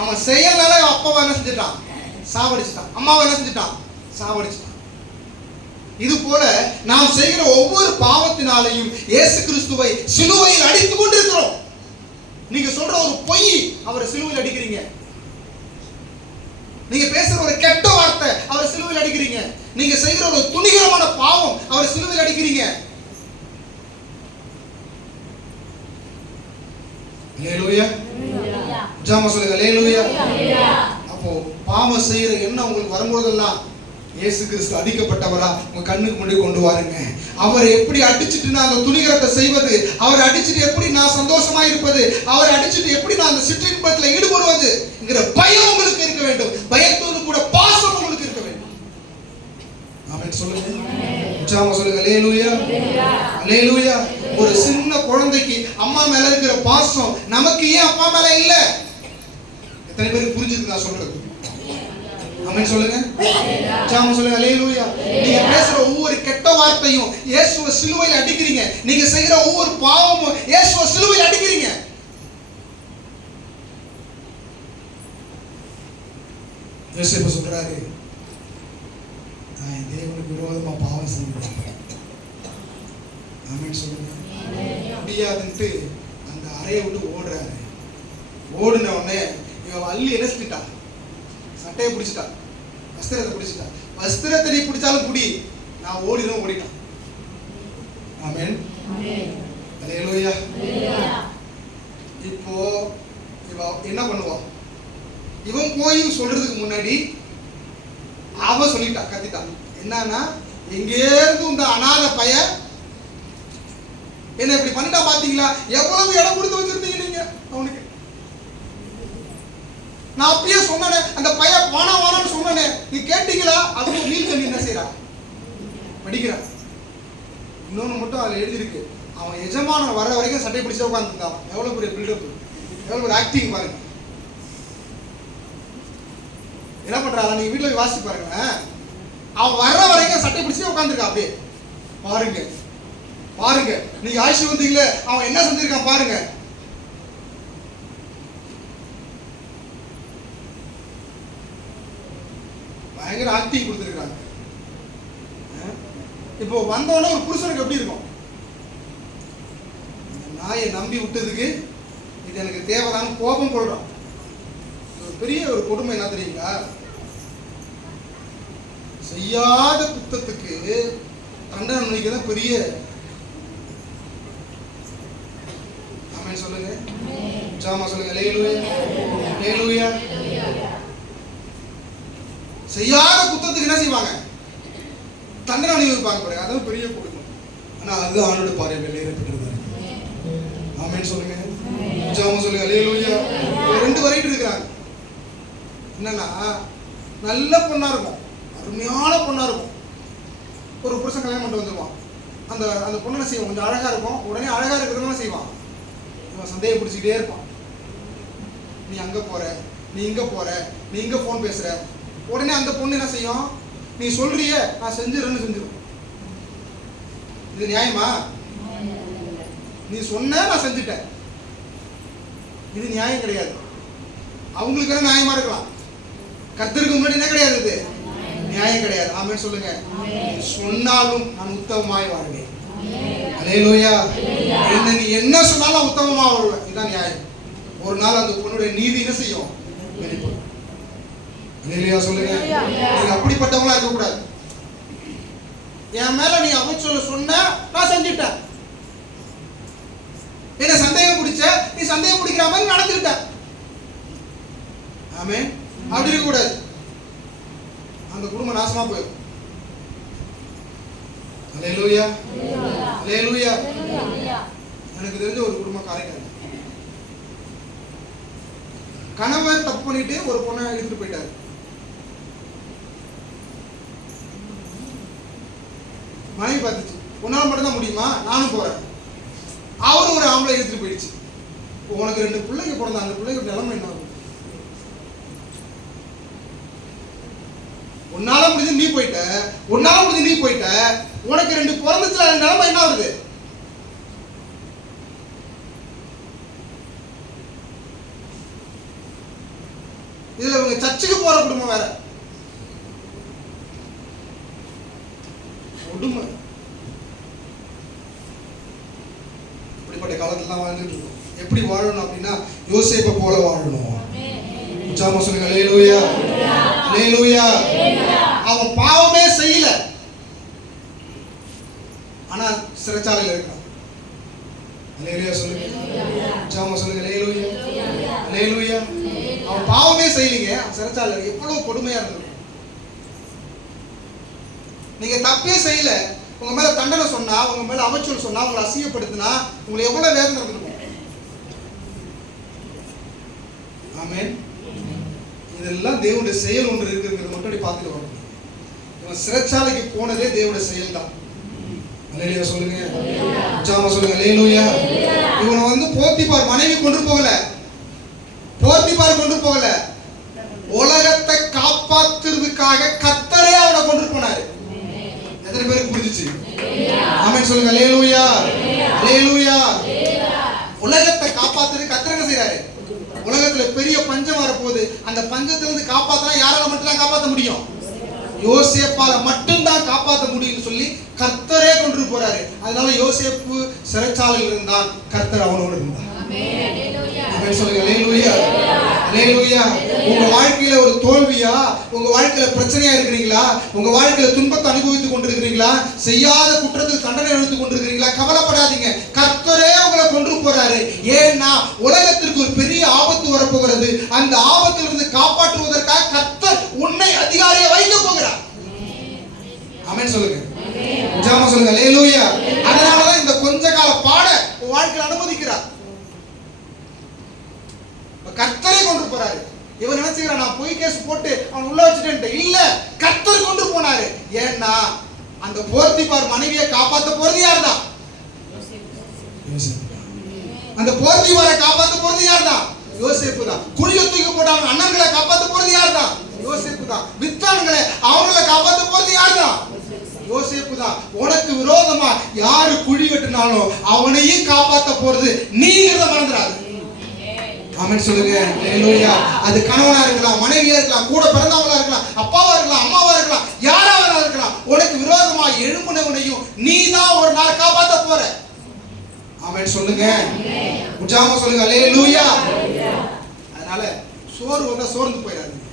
அவன் செயலால அப்பாவை என்ன செஞ்சுட்டான்? சாவடிச்சுட்டான். அம்மாவை என்ன செஞ்சுட்டான்? சாவடிச்சுட்டான். இது போல நாம் செய்கிற ஒவ்வொரு பாவத்தினாலையும் இயேசு கிறிஸ்துவை சிலுவையில் அடித்துக் கொண்டிருக்கிறோம். நீங்க சொல்ற ஒரு பொய் அவரை சிலுவையில் அடிக்கிறீங்க. நீங்க பேசுற ஒரு கெட்ட வார்த்தை அவரை சிலுவையில் அடிக்கிறீங்க. நீங்க செய்கிற ஒரு துணிகரமான பாவம் அவரை சிலுவையில் அடிக்கிறீங்க. அல்லேலூயா. ஜாம சொல்லுங்க. அல்லேலூயா. அப்போ பாவம் செய்யற எண்ணம் உங்களுக்கு வரும்போதெல்லாம் இயேசு கிறிஸ்து அடிக்கப்பட்டவரா உங்க கண்ணுக்கு முன்னாடி கொண்டு வாருங்க. அவரை எப்படி அடிச்சுட்டு நான் அந்த துணிகரத்தை செய்வது, அவரை அடிச்சுட்டு எப்படி நான் சந்தோஷமா இருப்பது, அவரை அடிச்சுட்டு எப்படி நான் அந்த சிற்றின்பத்தில் ஈடுபடுவதுங்கிற பயம் உங்களுக்கு இருக்க வேண்டும். பயத்தோடு கூட பாசம் உங்களுக்கு இருக்க வேண்டும். ஆமென் சொல்லுங்க. உற்சாகமா சொல்லுங்க. அல்லேலூயா, அல்லேலூயா. ஒரு சின்ன குழந்தைக்கு அம்மா மேல இருக்கிற பாசம் நமக்கு ஏன் அப்பா மேல இல்ல? எத்தனை பேருக்கு புரிஞ்சுது நான் சொல்றது? ஆமென் சொல்லுங்க. உற்சாகமா சொல்லுங்க. அல்லேலூயா. நீங்க பேசுற ஒவ்வொரு கெட்ட வார்த்தையும் இயேசுவை சிலுவையில் அடிக்கிறீங்க. நீங்க செய்யற ஒவ்வொரு பாவமும் இயேசுவை சிலுவையில் அடிக்கிறீங்க. யோசேப்பு சொல்றாரு, நான் தேவனுக்கு விரோதமா பாவம் செய்கிறேன். ஆமென் சொல்லுங்க. முடியாதுன்ட்டு அந்த அறையை விட்டு ஓடுறாரு. ஓடுன உடனே இவன் அள்ளி என்ன செஞ்சிட்டா? சட்டையை பிடிச்சிட்டா, வஸ்திரத்தை பிடிச்சிட்டா. வஸ்திரத்தை நீ பிடிச்சாலும் பிடி, நான் ஓடிட்டான். ஆமென். அல்லேலூயா. இப்போ இவ என்ன பண்ணுவா? இவன் போய் சொல்றதுக்கு முன்னாடி அவ சொல்லிட்டா, கத்திட்டா. என்னன்னா, எங்கேருந்து இந்த அநாத பையன் என்ன இப்படி பண்ணிட்டா பாத்தீங்களா? எவ்வளவு இடம் கொடுத்து வச்சிருந்தீங்க நீங்க அவனுக்கு. நான் அப்பயே சொன்னேனே, அந்த பையன் வானான்னு சொன்னேனே, நீ கேட்டீங்களா? அதுவும் நீல் கண்ணி என்ன செய்யறா? படிக்கிறான். இன்னொன்னு மட்டும் அதுல எழுதியிருக்கு, அவன் எஜமானன் வர்ற வரைக்கும் சட்டை பிடிச்சா உட்காந்துருந்தான். எவ்வளவு பெரிய பில்டப், எவ்வளவு பெரிய ஆக்டிங் பாருங்க. என்ன பண்றாங்க நீங்க வீட்டுல போய் வாசிச்சு பாருங்க. அவன் வர்ற வரைக்கும் சட்டை பிடிச்சே உட்காந்துருக்கான். அப்படியே பாருங்க பாருங்க. நீங்க ஆட்சி வந்தீங்களே, அவன் என்ன செஞ்சிருக்கான் பாருங்க. பயங்கர ஆக்டிங் கொடுத்துருக்காங்க. இப்போ வந்தோடனே ஒரு புருஷனுக்கு எப்படி இருக்கும்? நாயை நம்பி விட்டதுக்கு இது எனக்கு தேவைதான் கோபம் கொள்றான். ஒரு பெரிய ஒரு கொடுமை என்ன தெரியுங்களா? செய்யாத குத்தத்துக்கு தண்டனை நினைக்கதான் பெரிய. ஆமென் சொல்லுங்க. ஜாமா சொல்லுங்க. அல்லேலூயா, அல்லேலூயா. செய்யாத குத்தத்துக்கு என்ன செய்வாங்க? தண்டனை அனுபவிப்பாங்க பாருங்க. அதான் பெரிய கொடுமை. ஆனா அது ஆண்டோட பார்வையில் வெளியேறப்பட்டிருந்தாரு. ஆமென் சொல்லுங்க. ஜாமா சொல்லுங்க. அல்லேலூயா. ரெண்டு வெரைட்டி இருக்கிறாங்க. என்னன்னா, நல்ல பொண்ணா இருக்கும், அருமையான பொண்ணா இருக்கும். ஒரு புருஷன் கல்யாணம் பண்ணிட்டு வந்துருவான். அந்த அந்த பொண்ணு என்ன செய்வான்? கொஞ்சம் அழகா இருக்கும். உடனே அழகா இருக்கிறதுனால செய்வான், இவன் சந்தேகம் பிடிச்சிக்கிட்டே இருப்பான். நீ அங்க போற, நீ இங்க போற, நீ இங்க போன் பேசுற. உடனே அந்த பொண்ணு என்ன செய்யும்? நீ சொல்றிய நான் செஞ்சிடறேன்னு செஞ்சிடும். இது நியாயமா? நீ சொன்ன நான் செஞ்சுட்டேன், இது நியாயம் கிடையாது. அவங்களுக்கு என்ன நியாயமா இருக்கலாம், கர்த்தருக்கு முன்னாடி என்ன கிடையாது, இது நியாயம் கிடையாது. ஆமென் சொல்லுங்க. சொன்னாலும் நான் உத்தமமாய் வாழ்வேன். அல்லேலூயா. என்ன நீ என்ன சொன்னாலும் உத்தமமா வாழ்வேன், இதுதான் நியாயம். ஒரு நாள் அந்த பொண்ணுடைய நீதி என்ன செய்யும்? வெளிப்படும். அல்லேலூயா சொல்லுங்க. நீங்க அப்படிப்பட்டவங்களா இருக்க கூடாது. என் மேல நீ அவச்சொல்ல சொன்ன நான் செஞ்சுட்டேன், என்ன சந்தேகம் பிடிச்ச, நீ சந்தேகம் பிடிக்கிற மாதிரி நடந்துக்கிட்ட. ஆமென். அப்படி இருக்க கூடாது. அந்த குடும்பம் நாசமா போயிடும். அல்லேலூயா, அல்லேலூயா. எனக்கு தெரிஞ்ச ஒரு குடும்பம் காரைக்கால், கணவர் தப்பு பண்ணிட்டு ஒரு பொண்ணை எடுத்துட்டு போயிட்டாரு. மனைவி பார்த்துச்சு, உன்னால மட்டும் தான் முடியுமா, நானும் போறேன். அவரும் ஒரு ஆம்பளை எடுத்துட்டு போயிடுச்சு. உனக்கு 2 பிள்ளைங்க பிறந்த, அந்த பிள்ளைங்க நிலைமை என்ன ஆகும்? உன்னால முடிஞ்சு நீ போயிட்ட, உன்னால முடிஞ்சு நீ போயிட்ட, உனக்கு 2 பிறந்துச்சுல, அந்த நிலைமை என்ன ஆகுது? இதுல இவங்க சர்ச்சுக்கு போற குடும்பம் வேற. கொடுமை. இப்படிப்பட்ட காலத்துல தான் வாழ்ந்துட்டு இருக்கோம். எப்படி வாழணும் அப்படின்னா, யோசேப்பை போல வாழணும். உற்சாகமா சொல்லுங்க. அல்லேலூயா, அல்லேலூயா. அவன் பாவமே செய்யல, ஆனா சிறைச்சாலையில் இருக்கான். அல்லேலூயா சொல்லுங்க. உற்சாகமா சொல்லுங்க. அல்லேலூயா, அல்லேலூயா. அவன் பாவமே செய்யலீங்க, அவன் சிறைச்சாலையில். எவ்வளவு கொடுமையா இருந்தது. நீங்க தப்பே செய்யல, உங்க மேல தண்டனை சொன்னா, உங்க மேல அவச்சொல் சொன்னா, உங்களை அசிங்கப்படுத்தினா உங்களுக்கு எவ்வளவு வேதனை இருக்கும். ஆமென். இதெல்லாம் தேவனுடைய செயல் ஒன்று இருக்குங்கிறது மட்டும் பார்த்துட்டு வரணும். இவன் சிறைச்சாலைக்கு போனதே தேவனுடைய செயல் தான். அல்லேலூயா சொல்லுங்க. உற்சாகமா சொல்லுங்க. அல்லேலூயா. இவனை வந்து போத்திபார் மனைவி கொண்டு போகல, போத்திபார் கொண்டு போகல, உலகத்தை காப்பாத்துறதுக்காக கர்த்தரே அவனை கொண்டு போனாரு. எத்தனை பேருக்கு புரிஞ்சுச்சு? ஆமென் சொல்லுங்க. அல்லேலூயா. அல்லேலூயா. உலகத்தை காப்பாத்துறதுக்கு கர்த்தர் என்ன செய்றாரு? உலகத்துல பெரிய பஞ்சம் வரப்போகுது, அந்த பஞ்சத்துல இருந்து காப்பாத்தினா யாரால மட்டும் தான் காப்பாற்ற முடியும்? யோசேப்பால மட்டும்தான் காப்பாற்ற முடியும்னு சொல்லி கர்த்தரே கொண்டு போறாரு. அதனால யோசேப்பு சிறைச்சாலையில் இருந்தான், கர்த்தர் அவனோடு இருந்தார். ஆமென் சொல்லுங்க. அல்லேலூயா. அல்லேலூயா. உங்க வாழ்க்கையில ஒரு தோல்வியா, உங்க வாழ்க்கையில பிரச்சனையா இருக்கிறீங்களா, உங்க வாழ்க்கையில துன்பத்தை அனுபவித்துக் கொண்டிருக்கிறீங்களா, செய்யாத குற்றத்துக்கு தண்டனை அனுபவித்துக் கொண்டிருக்கிறீங்களா, கவலைப்படாதீங்க. கர்த்தரே உங்களை கொண்டு போறாரு. ஏன்னா உலகத்திற்கு ஒரு பெரிய ஆபத்து வரப்போகிறது. அந்த ஆபத்திலிருந்து காப்பாற்றுவதற்காக கர்த்தர் உன்னை அதிகாரியை வைக்க போகிறார். ஆமென் சொல்லுங்க. உற்சாகமா சொல்லுங்க. அல்லேலூயா. அதனாலதான் இந்த கொஞ்ச கால பாட உன் வாழ்க்கையில அனுமதிக்கிறார். கர்த்தரே கொண்டு போறாரு. இவன் நினைச்சுக்கிறான் நான் போய் கேஸ் போட்டு அவன் உள்ள வச்சுட்டேன். இல்ல, கர்த்தர் கொண்டு போனாரு. ஏன்னா அந்த போர்த்திபார் மனைவியை காப்பாத்த போறது யார்தான்? அந்த போர்த்திபாரை காப்பாத்த போறது யார்தான்? யோசேப்பு தான். குழியில தூக்கி போட்டாங்க அண்ணன்களை காப்பாத்த போறது யார்தான்? யோசேப்பு தான். வித்தான்களை அவங்களை காப்பாத்த போறது யார்தான்? யோசேப்பு தான். உனக்கு விரோதமா யாரு குழி வெட்டினாலும் அவனையும் காப்பாத்த போறது நீங்கிறத மறந்துடாது. ஆமென் சொல்லுங்க. அல்லேலூயா. அது கணவனா இருக்கலாம், மனைவியா இருக்கலாம், கூட பிறந்தவங்களா இருக்கலாம், அப்பாவா இருக்கலாம், அம்மாவா இருக்கலாம், யாராவது இருக்கலாம். உனக்கு விரோதமா எழும்பினவனையும் நீ தான் ஒரு நாள் காப்பாத்த போற. ஆமென் சொல்லுங்க. உற்சாகமா சொல்லுங்க. அல்லேலூயா. அதனால சோறு வந்தா சோர்ந்து போயிடாதீங்க.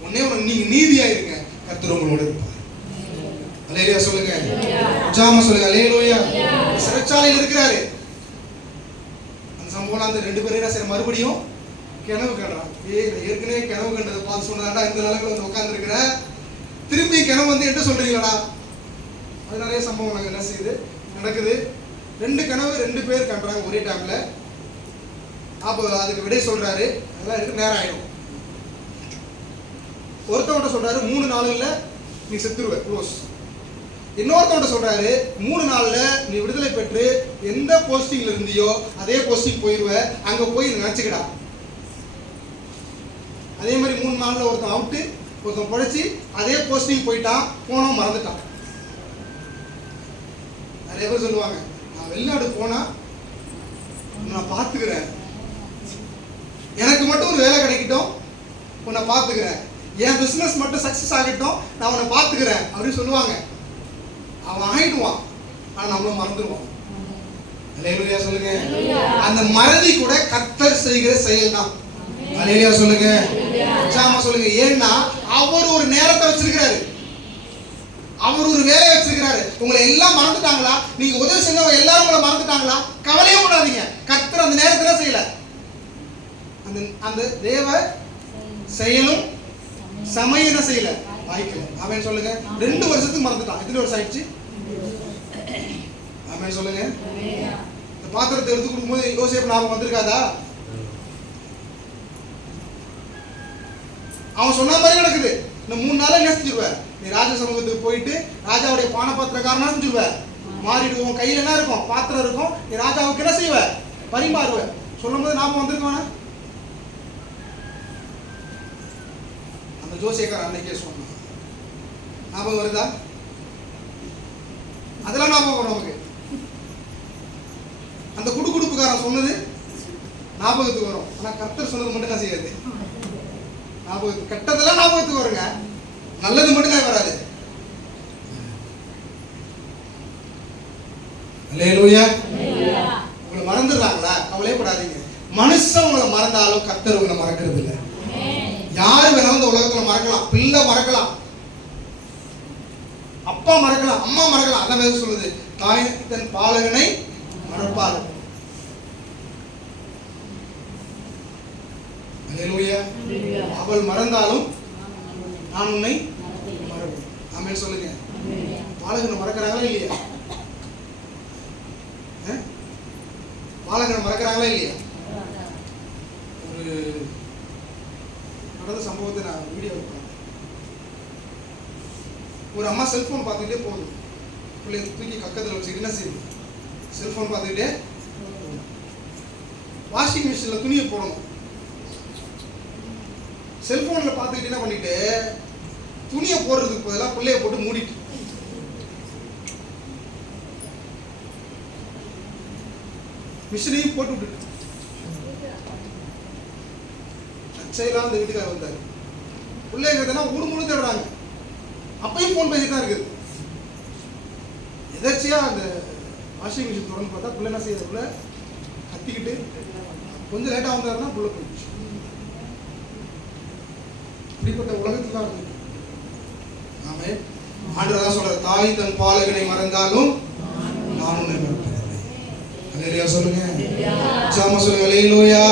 உடனே நீங்க நீதியா இருங்க, கர்த்தர் உங்களோட இருப்பார். அல்லேலூயா சொல்லுங்க. உற்சாகமா சொல்லுங்க. அல்லேலூயா. சிறைச்சாலையில் இருக்கிறாரு. சம்பவம் அந்த ரெண்டு பேரும் என்ன செய்ய மறுபடியும் கனவு கண்டான். ஏற்கனவே கனவு கண்டதை பார்த்து சொன்னாடா இந்த நிலைமையில வந்து உட்கார்ந்துருக்கிற, திரும்பி கனவு வந்து என்ன சொல்றீங்களாடா? அது நிறைய சம்பவம் நாங்கள் என்ன செய்யுது நடக்குது. ரெண்டு கனவு ரெண்டு பேர் கண்டுறாங்க ஒரே டைம்ல. அப்போ அதுக்கு விடை சொல்றாரு. அதெல்லாம் எடுத்து நேரம் ஆயிடும். ஒருத்தவங்க சொல்றாரு 3 நாளுல நீ செத்துருவ க்ளோஸ். இன்னொருத்தவங்க சொல்றாரு 3 நாள்ல நீ விடுதலை பெற்று எந்த போஸ்டிங்ல இருந்தியோ அதே போஸ்டிங் போயிருவ, அங்க போய் நினைச்சுக்கடா. அதே மாதிரி 3 நாள்ல ஒருத்தன் அவுட்டு, ஒருத்தன் படைச்சு அதே போஸ்டிங் போயிட்டான், போனோம் மறந்துட்டான். நிறைய பேர் சொல்லுவாங்க நான் வெளிநாடு போனா நான் பார்த்துக்கிறேன், எனக்கு மட்டும் ஒரு வேலை கிடைக்கட்டும் உன்னை பார்த்துக்கிறேன், என் பிசினஸ் மட்டும் சக்சஸ் ஆகட்டும் நான் உன்னை பார்த்துக்கிறேன் அப்படின்னு சொல்லுவாங்க. அவன் ஆயிடுவான், ஆனா நம்மள மறந்துடுவான். அல்லேலூயா சொல்லுங்க. அந்த மறதி கூட கர்த்தர் செய்கிற செயல் தான். அல்லேலூயா சொல்லுங்க. உற்சாகமா சொல்லுங்க. ஏன்னா அவர் ஒரு நேரத்தை வச்சிருக்கிறாரு, அவர் ஒரு வேலையை வச்சிருக்கிறாரு. உங்களை எல்லாம் மறந்துட்டாங்களா? நீங்க உதவி செஞ்சவங்க எல்லாரும் உங்களை மறந்துட்டாங்களா? கவலையே படாதீங்க. கர்த்தர் அந்த நேரத்துல செய்யல. அந்த தேவ செயலும் சமயம் என்ன செய்யல, வாய்க்கல. ஆமென் சொல்லுங்க. 2 வருஷத்துக்கு மறந்துட்டான். எத்தனை வருஷம் ஆயிடுச்சு? ஆமென் சொல்லுங்க. இந்த பாத்திரத்தை எடுத்து கொடுக்கும்போது யோசேப்பு ஞாபகம் வந்திருக்காதா? அவன் சொன்ன மாதிரி நடக்குது. இந்த 3 நாள்ல என்ன செஞ்சிருவ? நீ ராஜ சமூகத்துக்கு போயிட்டு ராஜாவுடைய பானபாத்திரக்காரனா செஞ்சிருவ. மாறிடுவோம். கையில் என்ன இருக்கும்? பாத்திரம் இருக்கும். நீ ராஜாவுக்கு என்ன செய்வ? பரிமாறுவ. சொல்லும் போது ஞாபகம் வந்திருக்கான? அந்த ஜோசியக்காரர் அன்னைக்கே சொன்னான். ஞாபகம் வருதா? அதெல்லாம் ஞாபகம் வரும் நமக்கு. அந்த குடுக்குடுப்புக்காரன் சொன்னது ஞாபகத்துக்கு வரும். ஆனா கர்த்தர் சொன்னது மட்டும் தான் செய்யாது. ஞாபகத்துக்கு கெட்டதெல்லாம் ஞாபகத்துக்கு வருங்க, நல்லது மட்டும் தான் வராது. அல்லேலூயா. உங்களை மறந்துடுறாங்களா? கவலைப்படாதீங்க. மனுஷன் உங்களை மறந்தாலும் கர்த்தர் உங்களை மறக்கிறது இல்லை. யாரு வேணாலும் இந்த உலகத்துல மறக்கலாம். பிள்ளை மறக்கலாம், அப்பா மறக்கலாம், அம்மா மறக்கலாம். அதான் வேதம் சொல்லுது, தாய் தன் பாலகனை மறப்பார். அல்லேலூயா. அவள் மறந்தாலும் நான் உன்னை மறப்பேன். ஆமென் சொல்லுங்க. பாலகனை மறக்கிறாங்களா இல்லையா? பாலகனை மறக்கிறாங்களா இல்லையா? ஒரு நடந்த சம்பவத்தை நான் வீடியோ பார்த்தேன். ஒரு அம்மா செல்போன் பார்த்துக்கிட்டே போகுது. பிள்ளைய தூக்கி கக்கத்தில் வச்சுக்கிட்டு என்ன செய்யுது? செல்போன் பார்த்துக்கிட்டே வாஷிங் மிஷினில் துணியை போடணும். செல்போனில் பார்த்துக்கிட்டு என்ன பண்ணிட்டு துணியை போடுறதுக்கு பதிலாக பிள்ளைய போட்டு மூடிட்டு மிஷினையும் போட்டு விட்டுட்டு தச்சையெல்லாம் அந்த வீட்டுக்காரர் வந்தார். பிள்ளைங்க ஊடு முழு தேடுறாங்க. அப்பயும் ஃபோன் பேசிட்டு தான் இருக்குது. எதர்ச்சியா அந்த வாஷிங் மிஷின் தொடர்ந்து பார்த்தா பிள்ளை என்ன செய்யறதுக்குள்ள கத்திக்கிட்டு கொஞ்சம் லேட்டாக வந்தாருன்னா புள்ள போயிடுச்சு. இப்படிப்பட்ட உலகத்தில் தான் இருக்கு. ஆமே ஆண்டவர் தான் சொல்ற, தாய் தன் பாலகனை மறந்தாலும் நான் உன்னை மறப்பதில்லை. அல்லேலூயா சொல்லுங்க. சாம சொல்லுங்க. அல்லேலூயா.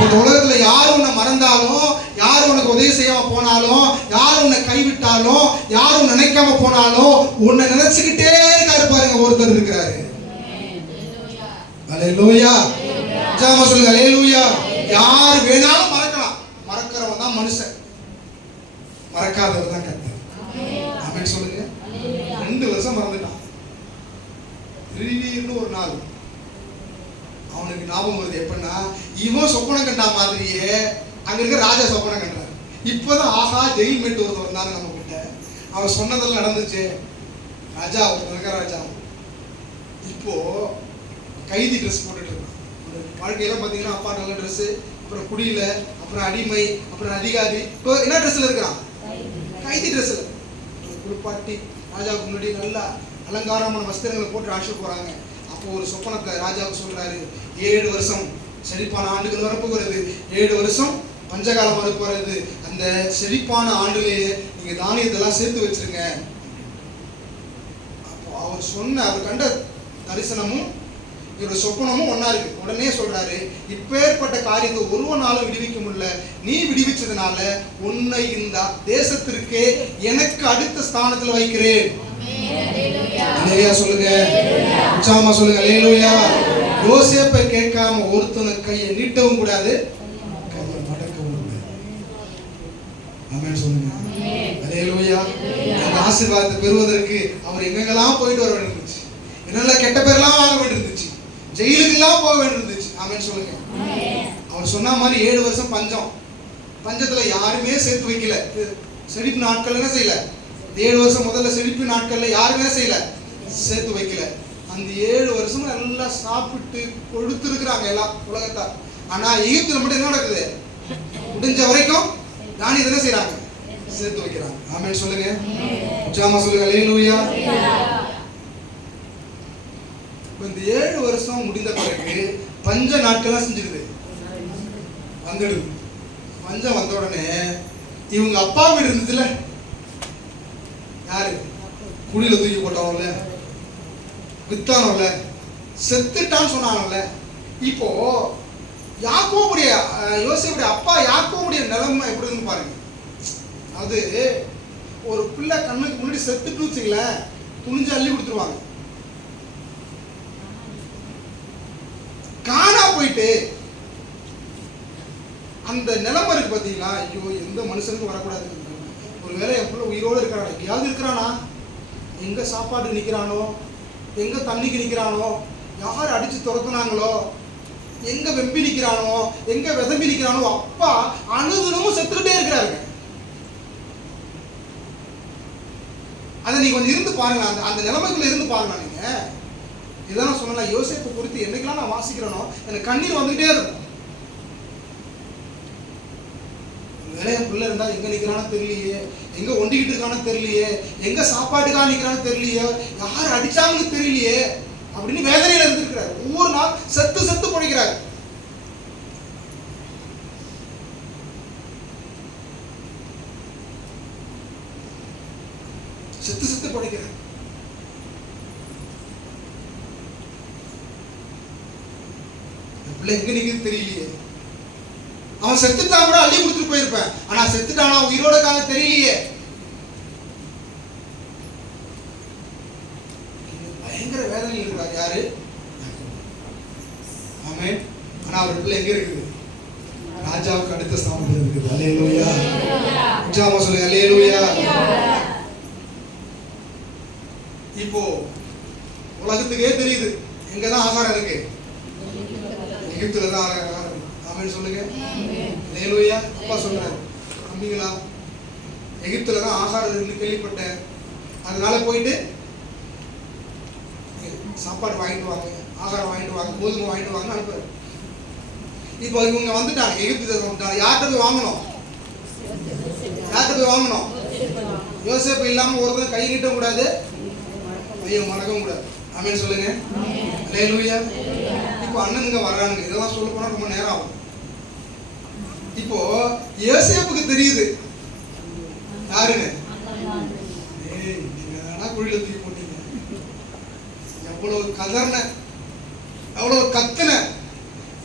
இந்த உலகத்துல யார் உன்னை மறந்தாலும், யார் உனக்கு உதவி செய்யாம போனாலும், யார் உன்னை கைவிட்டாலும், யார் உன்னை நினைக்காம போனாலும், உன்னை நினைச்சுக்கிட்டே இருக்காரு பாருங்க ஒருத்தர் இருக்கிறாரு. அல்லேலூயா. சாம சொல்லுங்க. அல்லேலூயா. யார் வேணாலும் மறக்கலாம். மறக்கிறவன் தான் மனுஷன், மறக்காதவர் தான் கர்த்தர். ஆமென் சொல்லுங்க. 2 வருஷம் மறந்துட்டான். திடீர்னு ஒரு நாள் அவனுக்கு ஞாபகம் வருது. எப்படின்னா, இவன் சொப்பனம் கண்டா மாதிரியே அங்க இருக்க ராஜா சொப்பனம் கண்டார். இப்பதான் ஆஹா ஜெயில் மேட்டு ஒருத்தர் வந்தாங்க நம்ம கிட்ட, அவன் சொன்னதெல்லாம் நடந்துச்சு. ராஜா ஒருத்தர் ராஜா இப்போ கைதி ட்ரெஸ் போட்டுட்டு இருக்கான். வாழ்க்கையெல்லாம் பார்த்தீங்கன்னா அப்பா நல்ல ட்ரெஸ்ஸு, அப்புறம் குடியில, அப்புறம் அடிமை, அப்புறம் அதிகாரி. இப்போ என்ன ட்ரெஸ்ல இருக்கிறான்? கைதி ட்ரெஸ்ல குளிப்பாட்டி ராஜாவுக்கு முன்னாடி நல்லா அலங்காரமான வஸ்திரங்களை போட்டு ராஷ போறாங்க. அப்போ ஒரு சொப்பனத்தை ராஜாவுக்கு சொல்றாரு, 7 வருஷம் செழிப்பான ஆண்டுகள் வரப்போகிறது, 7 வருஷம் பஞ்சகாலம் வரப்போறது. அந்த செழிப்பான ஆண்டுலேயே நீங்க தானியத்தெல்லாம் சேர்த்து வச்சிருங்க. அப்போ அவர் சொன்ன, அவர் கண்ட தரிசனமும் இவரோட சொப்பனமும் ஒன்னா இருக்கு. உடனே சொல்றாரு, இப்பேற்பட்ட காரியத்தை ஒருவனாலும் விடுவிக்க முடியல, நீ விடுவிச்சதுனால உன்னை இந்த தேசத்திற்கு எனக்கு அடுத்த ஸ்தானத்துல வைக்கிறேன். அல்லேலூயா சொல்லுங்க. உற்சாகமா சொல்லுங்க. அல்லேலூயா. யோசேப்பை கேட்காம ஒருத்தனுக்கு கையை நீட்டவும் கூடாது, கையை மடக்கவும் கூடாது. ஆமென் சொல்லுங்க. அல்லேலூயா. அந்த ஆசீர்வாதத்தை பெறுவதற்கு அவர் எங்கெங்கெல்லாம் போயிட்டு வர வேண்டியிருந்துச்சு, என்னெல்லாம் கெட்ட பேர்லாம் வாங்க வேண்டியிருந்துச்சு, ஜெயிலுக்கெல்லாம் போக வேண்டியிருந்துச்சு. ஆமென் சொல்லுங்க. அவர் சொன்ன மாதிரி 7 வருஷம் பஞ்சத்துல யாருமே சேர்த்து வைக்கல. செழிப்பு நாட்கள் என்ன செய்யல? 7 வருஷம் முதல்ல செழிப்பு நாட்கள்ல யாருமே செய்யல, சேர்த்து வைக்கல. அந்த 7 வருஷம் எல்லாம் சாப்பிட்டு கொடுத்துருக்குறாங்க எல்லாம் உலகத்தார். ஆனா எகிப்துல மட்டும் என்ன நடக்குது? முடிஞ்ச வரைக்கும் தானியத்தை என்ன செய்யறாங்க? சேர்த்து வைக்கிறாங்க. ஆமென் சொல்லுங்க. உற்சாகமா சொல்லுங்க. அல்லேலூயா. இந்த 7 வருஷம் முடிந்த பிறகு பஞ்ச நாட்கள்லாம் செஞ்சிருது, வந்துடுது. பஞ்சம் வந்த உடனே இவங்க அப்பா வீடு இருந்ததுல, யாரு குடியில தூக்கி போட்டவன்ல, வித்தானவன்ல, செத்துட்டான்னு சொன்னாங்கல்ல. இப்போ யாக்கோபுடைய யோசேப்புடைய அப்பா யாக்கோபுடைய நிலைமை எப்படி இருந்து பாருங்க. அது ஒரு பிள்ளை கண்ணுக்கு முன்னாடி செத்துட்டு வச்சுங்களேன், துணிஞ்சு அள்ளி கொடுத்துருவாங்க. காணா போயிட்டு அந்த நிலைமை இருக்கு பார்த்தீங்களா? ஐயோ, எந்த மனுஷனுக்கும் வரக்கூடாது. ஒருவேளை என் பிள்ளை உயிரோடு இருக்கிறானா, எங்கேயாவது இருக்கிறானா, எங்க சாப்பாடு நிற்கிறானோ, எங்க தண்ணிக்கு நிற்கிறானோ, யார் அடிச்சு துரத்துனாங்களோ, எங்க வெம்பி நிற்கிறானோ, எங்க விதம்பி நிற்கிறானோ, அப்பா அனுதினமும் செத்துக்கிட்டே இருக்கிறாருங்க. அதை நீங்க கொஞ்சம் இருந்து பாருங்க, அந்த நிலைமைக்குள்ள இருந்து பாருங்க. நீங்க இதான் சொன்னா, யோசேப்பை குறித்து என்னைக்கெல்லாம் நான் வாசிக்கிறேனோ எனக்கு கண்ணீர் வந்துகிட்டே இருக்கும். வேலைய பிள்ளை இருந்தா எங்க நிக்கிறானோ தெரியலையே, எங்க ஒண்டிக்கிட்டு இருக்கானோ தெரியலையே, எங்க சாப்பாட்டுக்காக நிக்கிறானோ தெரியலையே, யார் அடிச்சாங்கன்னு தெரியலையே அப்படின்னு வேதனையில இருந்திருக்கிறார். ஒவ்வொரு நாள் செத்து செத்து பிழைக்கிறார். செத்து செத்து பிழைக்கிறார். எங்க நிக்கிறது தெரியலையே. அவன் செத்துட்டான் கூட அள்ளி கொடுத்துட்டு போயிருப்பேன், ஆனா செத்துட்டானா உயிரோட கால தெரியலையே. பரலோகத்துல எங்க இருக்குது? ராஜாவுக்கு அடுத்த ஸ்தானத்துல இருக்குது. அல்லேலூயா. உற்சாகமா சொல்லுங்க அல்லேலூயா. இப்போ உலகத்துக்கே தெரியுது எங்கதான் ஆகாரம் இருக்கு? எகிப்துல தான் ஆகாரம். ஆமென் சொல்லுங்க. அல்லேலூயா. அப்பா சொல்றாரு, நம்பிங்களா? எகிப்துல தான் ஆகாரம் இருக்குன்னு கேள்விப்பட்டேன், அதனால போயிட்டு சாப்பாடு வாங்கிட்டு வாங்க, ஆகாரம் வாங்கிட்டு வாங்க, கோதுமை வாங்கிட்டு வாங்க அனுப்புறாரு. இப்போ இவங்க வந்துட்டாங்க, எகிப்து தேசம் வந்துட்டாங்க. யார்கிட்ட போய் வாங்கணும்? யார்கிட்ட போய் வாங்கணும்? யோசேப்பு இல்லாம ஒருத்தர் கை நீட்ட கூடாது, கையை மறக்கவும் கூடாது. ஆமென் சொல்லுங்க. அல்லேலூயா. இப்போ அண்ணனுங்க வர்றானுங்க, இதெல்லாம் சொல்ல போனா ரொம்ப நேரம் ஆகும். இப்போ யோசேப்புக்கு தெரியுது யாருன்னு. ஏய், நீங்க வேணா குழியில தூக்கி போட்டீங்க, எவ்வளவு கதர்ன, எவ்வளவு கத்துன,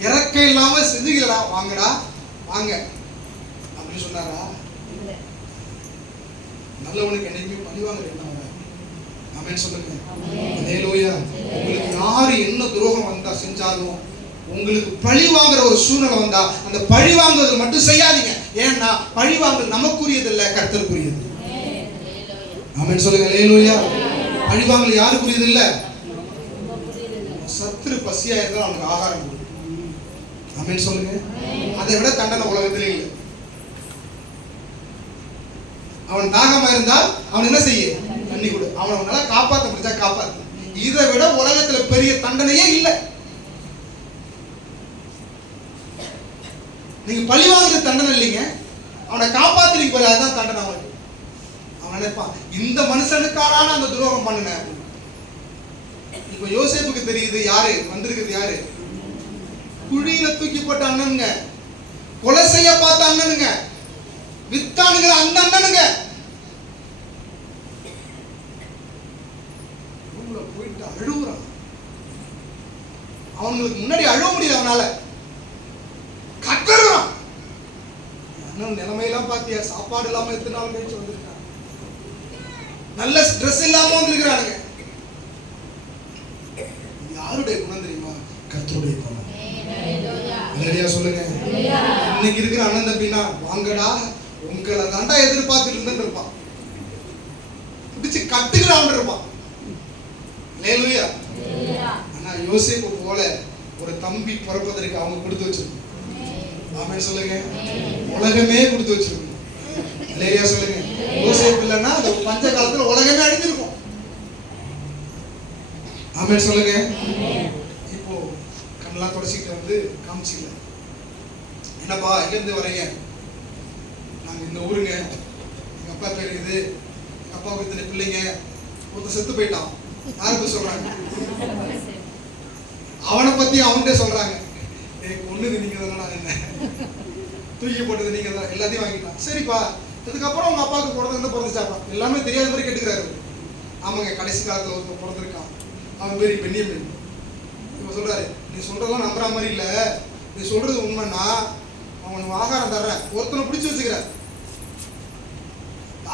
இறக்க இல்லாம செஞ்சுக்கலடா, வாங்கடா வாங்க அப்படின்னு சொன்னாரா? நல்லவனுக்கு என்னைக்குமே பழிவாங்க என்ன? ஆமென் சொல்லுங்க. அல்லேலூயா. உங்களுக்கு யாரு என்ன துரோகம் வந்தா செஞ்சாலும், உங்களுக்கு பழி வாங்குற ஒரு சூழ்நிலை வந்தா அந்த பழி வாங்குறது மட்டும் செய்யாதீங்க. ஏன்னா பழி வாங்குறது நமக்குரியது இல்ல, கர்த்தருக்குரியது. ஆமென் சொல்லுங்க. அல்லேலூயா. பழி வாங்கல் யாருக்குரியது இல்ல? சத்துரு பசியா இருந்தா அவனுக்கு ஆகாரம் கொடு. ஆமென் சொல்லுங்க. அதை விட தண்டனை உலகத்திலே இல்லை. அவன் தாகமா இருந்தால் அவன் என்ன செய்ய? தண்ணி கொடு. அவனால காப்பாற்ற முடிஞ்சா காப்பாத்து. இதை விட உலகத்துல பெரிய தண்டனையே இல்லை. நீங்க பழி வாங்குறது தண்டனை இல்லைங்க, அவனை காப்பாத்துறீங்க போல, அதுதான் தண்டனை அவனுக்கு. அவன் நினைப்பான், இந்த மனுஷனுக்காரான அந்த துரோகம் பண்ணுன. இப்ப யோசேப்புக்கு தெரியுது யாரு வந்திருக்குது, யாரு? குழியில தூக்கி போட்ட அண்ணனுங்க, கொலை செய்ய பார்த்த அண்ணனுங்க, வித்தானுங்கிற அந்த அண்ணனுங்க. போயிட்டு அழுகுறான். அவங்களுக்கு முன்னாடி அழுவ முடியல, அவனால கக்கறான். அண்ணன் நிலைமையெல்லாம் பாத்தியா? சாப்பாடு இல்லாம எத்தனை நாள் கழிச்சு வந்திருக்கான், நல்ல ஸ்ட்ரெஸ் இல்லாம வந்திருக்கிறானுங்க. யாருடைய குணம் தெரியுமா? கர்த்தருடைய குணம். அல்லேலூயா சொல்லுங்க. இன்னைக்கு இருக்கிற அண்ணன் தம்பினா, வாங்கடா உங்களை தாண்டா எதிர்பார்த்துட்டு இருந்துட்டு இருப்பான், பிடிச்சு கட்டுக்கிறான் இருப்பான். அல்லேலூயா. ஆனா யோசேப்பு போல ஒரு தம்பி பிறப்பதற்கு அவங்க கொடுத்து வச்சிருக்கோம். ஆமென் சொல்லுங்க. உலகமே கொடுத்து வச்சிருக்கோம். அல்லேலூயா சொல்லுங்க. யோசேப்பு இல்லைன்னா அந்த பஞ்ச காலத்துல உலகமே அழிஞ்சிருக்கும். ஆமென் சொல்லுங்க. இப்போ கண்ணெல்லாம் தொடச்சிக்கிட்டு வந்து காமிச்சிக்கல, என்னப்பா எங்க இருந்து வரீங்க? நாங்க இந்த ஊருங்க, எங்க அப்பா பேர் இது, எங்க அப்பாவுக்கு இத்தனை பிள்ளைங்க, ஒருத்தர் செத்து போயிட்டான். யாருக்கு சொல்றாங்க? அவனை பத்தி அவன்கிட்ட சொல்றாங்க. ஒண்ணுது நீங்க தானே, என்ன தூக்கி போட்டது நீங்க தான், எல்லாத்தையும் வாங்கிட்டான். சரிப்பா, இதுக்கப்புறம் உங்க அப்பாவுக்கு பிறந்து பிறந்துச்சாப்பா? எல்லாமே தெரியாத மாதிரி கேட்டுக்கிறாரு. ஆமாங்க, கடைசி காலத்துல ஒருத்தர் பிறந்திருக்கான், அவன் பேரு பென்யமீன். இப்ப சொல்றாரு, நீ சொல்றதெல்லாம் நம்புற மாதிரி இல்ல, நீ சொல்றது உண்மைன்னா அவனுக்கு ஆகாரம் தர்றேன். ஒருத்தனை பிடிச்சி வச்சுக்கிற,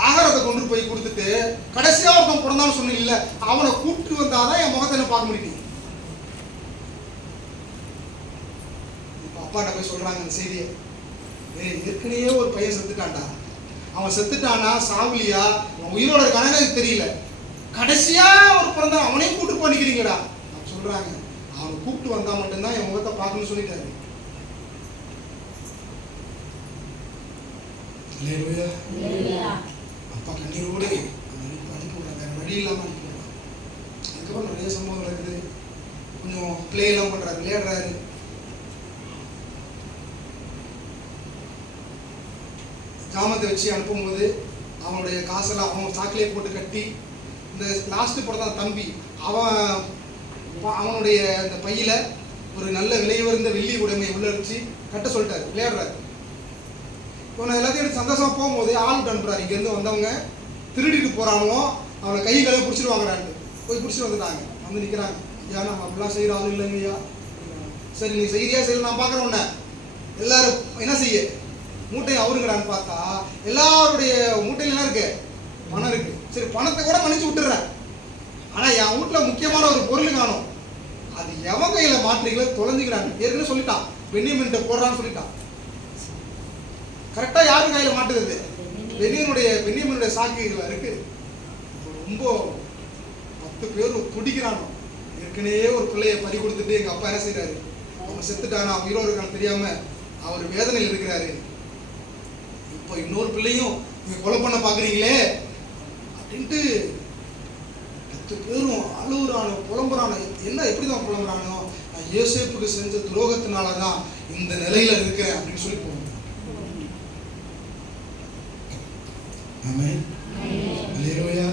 ஆகாரத்தை கொண்டு போய் கொடுத்துட்டு கடைசியா ஒருத்தன் பிறந்தான்னு சொன்னீங்கல்ல, அவனை கூப்பிட்டு வந்தாதான் என் முகத்தை பார்க்க முடியும். இப்ப அப்பாட்ட போய் சொல்றாங்க இந்த செய்தியை, ஏற்கனவே ஒரு பையன் செத்துட்டான்டா, அவன் செத்துட்டானா சாவுலியா அவன் உயிரோட இருக்கானே எனக்கு தெரியல, கடைசியா ஒரு பிறந்தா அவனையும் கூப்பிட்டு பண்ணிக்கிறீங்கடா சொல்றாங்க. அவனை கூப்பிட்டு வந்தா மட்டும்தான் என் முகத்தை பார்க்கணும்னு சொல்லிட்டாரு. அப்பா கண்ணீரோடு அனுப்பிவிடுறாங்க, வேற வழி இல்லாம அனுப்பிவிடுறாங்க. அதுக்கப்புறம் நிறைய சம்பவம் நடக்குது. கொஞ்சம் பிளே எல்லாம் பண்றாரு, விளையாடுறாரு. கிராமத்தை வச்சு அனுப்பும்போது அவனுடைய காசெல்லாம் அவன் சாக்கிலே போட்டு கட்டி, இந்த லாஸ்ட் பிறந்த தம்பி அவனுடைய அந்த பையில ஒரு நல்ல விலை உயர்ந்த வெள்ளி உடைமையை உள்ள வச்சு கட்ட சொல்லிட்டாரு, விளையாடுறாரு. இவனை எல்லாத்தையும் எடுத்து சந்தோஷமா போகும்போது ஆள் விட்டு அனுப்புறாரு. இங்கேருந்து வந்தவங்க திருடிட்டு போறானோ அவனை கை கழுவி பிடிச்சிட்டு வாங்குறாங்க. போய் பிடிச்சிட்டு வந்துட்டாங்க, வந்து நிற்கிறாங்க. ஐயா நம்ம அப்படிலாம் செய்கிற ஆள் இல்லைங்க ஐயா. சரி நீ செய்யறியா சரி, நான் பார்க்குறேன் உன்னை. எல்லாரும் என்ன செய்ய மூட்டையை அவருங்கிறான்னு பார்த்தா எல்லாருடைய மூட்டையில என்ன இருக்கு? பணம் இருக்கு. சரி பணத்தை கூட மன்னிச்சு விட்டுறேன், ஆனா என் வீட்டுல முக்கியமான ஒரு பொருள் காணும், அது எவன் கையில மாட்டுறீங்களோ தொலைஞ்சுக்கிறாங்க. ஏற்கனவே சொல்லிட்டான், பென்யமீன்கிட்ட போடுறான்னு சொல்லிட்டான். கரெக்டா யாரு கையில மாட்டுது? பென்யமீனுடைய சாக்கிகள் இருக்கு. ரொம்ப 10 பேர் துடிக்கிறானோ. ஏற்கனவே ஒரு பிள்ளைய பறி கொடுத்துட்டு எங்க அப்பா என்ன செய்யறாரு, அவன் செத்துட்டானா, அவன் உயிரோடு இருக்கான்னு தெரியாம அவர் வேதனையில் இருக்கிறாரு. இப்போ இன்னொரு பிள்ளையும் நீங்க கொலை பண்ண பாக்குறீங்களே அப்படின்ட்டு 10 பேரும் அழுகுறானோ, புலம்புறானோ. என்ன எப்படிதான் புலம்புறானோ, நான் யோசேப்புக்கு செஞ்ச துரோகத்தினாலதான் இந்த நிலையில இருக்கிறேன் அப்படின்னு சொல்லி போகணும். ஆமென். அல்லேலூயா.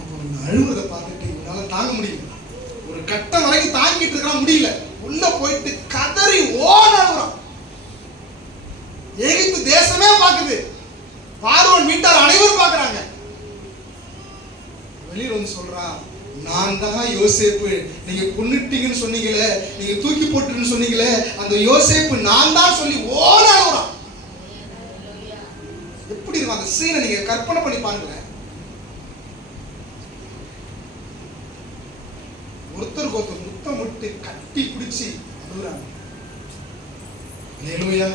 இப்போ அழுகுறத பார்த்துட்டு என்னால தாங்க முடியல. ஒரு கட்டம் வரைக்கும் தாங்கிட்டு இருக்க முடியல. உள்ள போயிட்டு கதறி ஓடுறான். எகிப்து தேசமே பாக்குது, பார்வோன் வீட்டார் அனைவரும் பாக்குறாங்க. வெளியில வந்து சொல்றான், நான் தான் யோசேப்பு, நீங்க கொன்னுட்டீங்கன்னு சொன்னீங்களே, நீங்க தூக்கி போட்டுன்னு சொன்னீங்களே, அந்த யோசேப்பு நான் தான் சொல்லி ஓடுறான். எப்படி இருக்கும் அந்த சீனை நீங்க கற்பனை பண்ணி பாருங்களேன். ஒருத்தருக்கு ஒருத்தர் முத்தம் விட்டு கட்டி பிடிச்சி அழுகுறாங்க. அல்லேலூயா.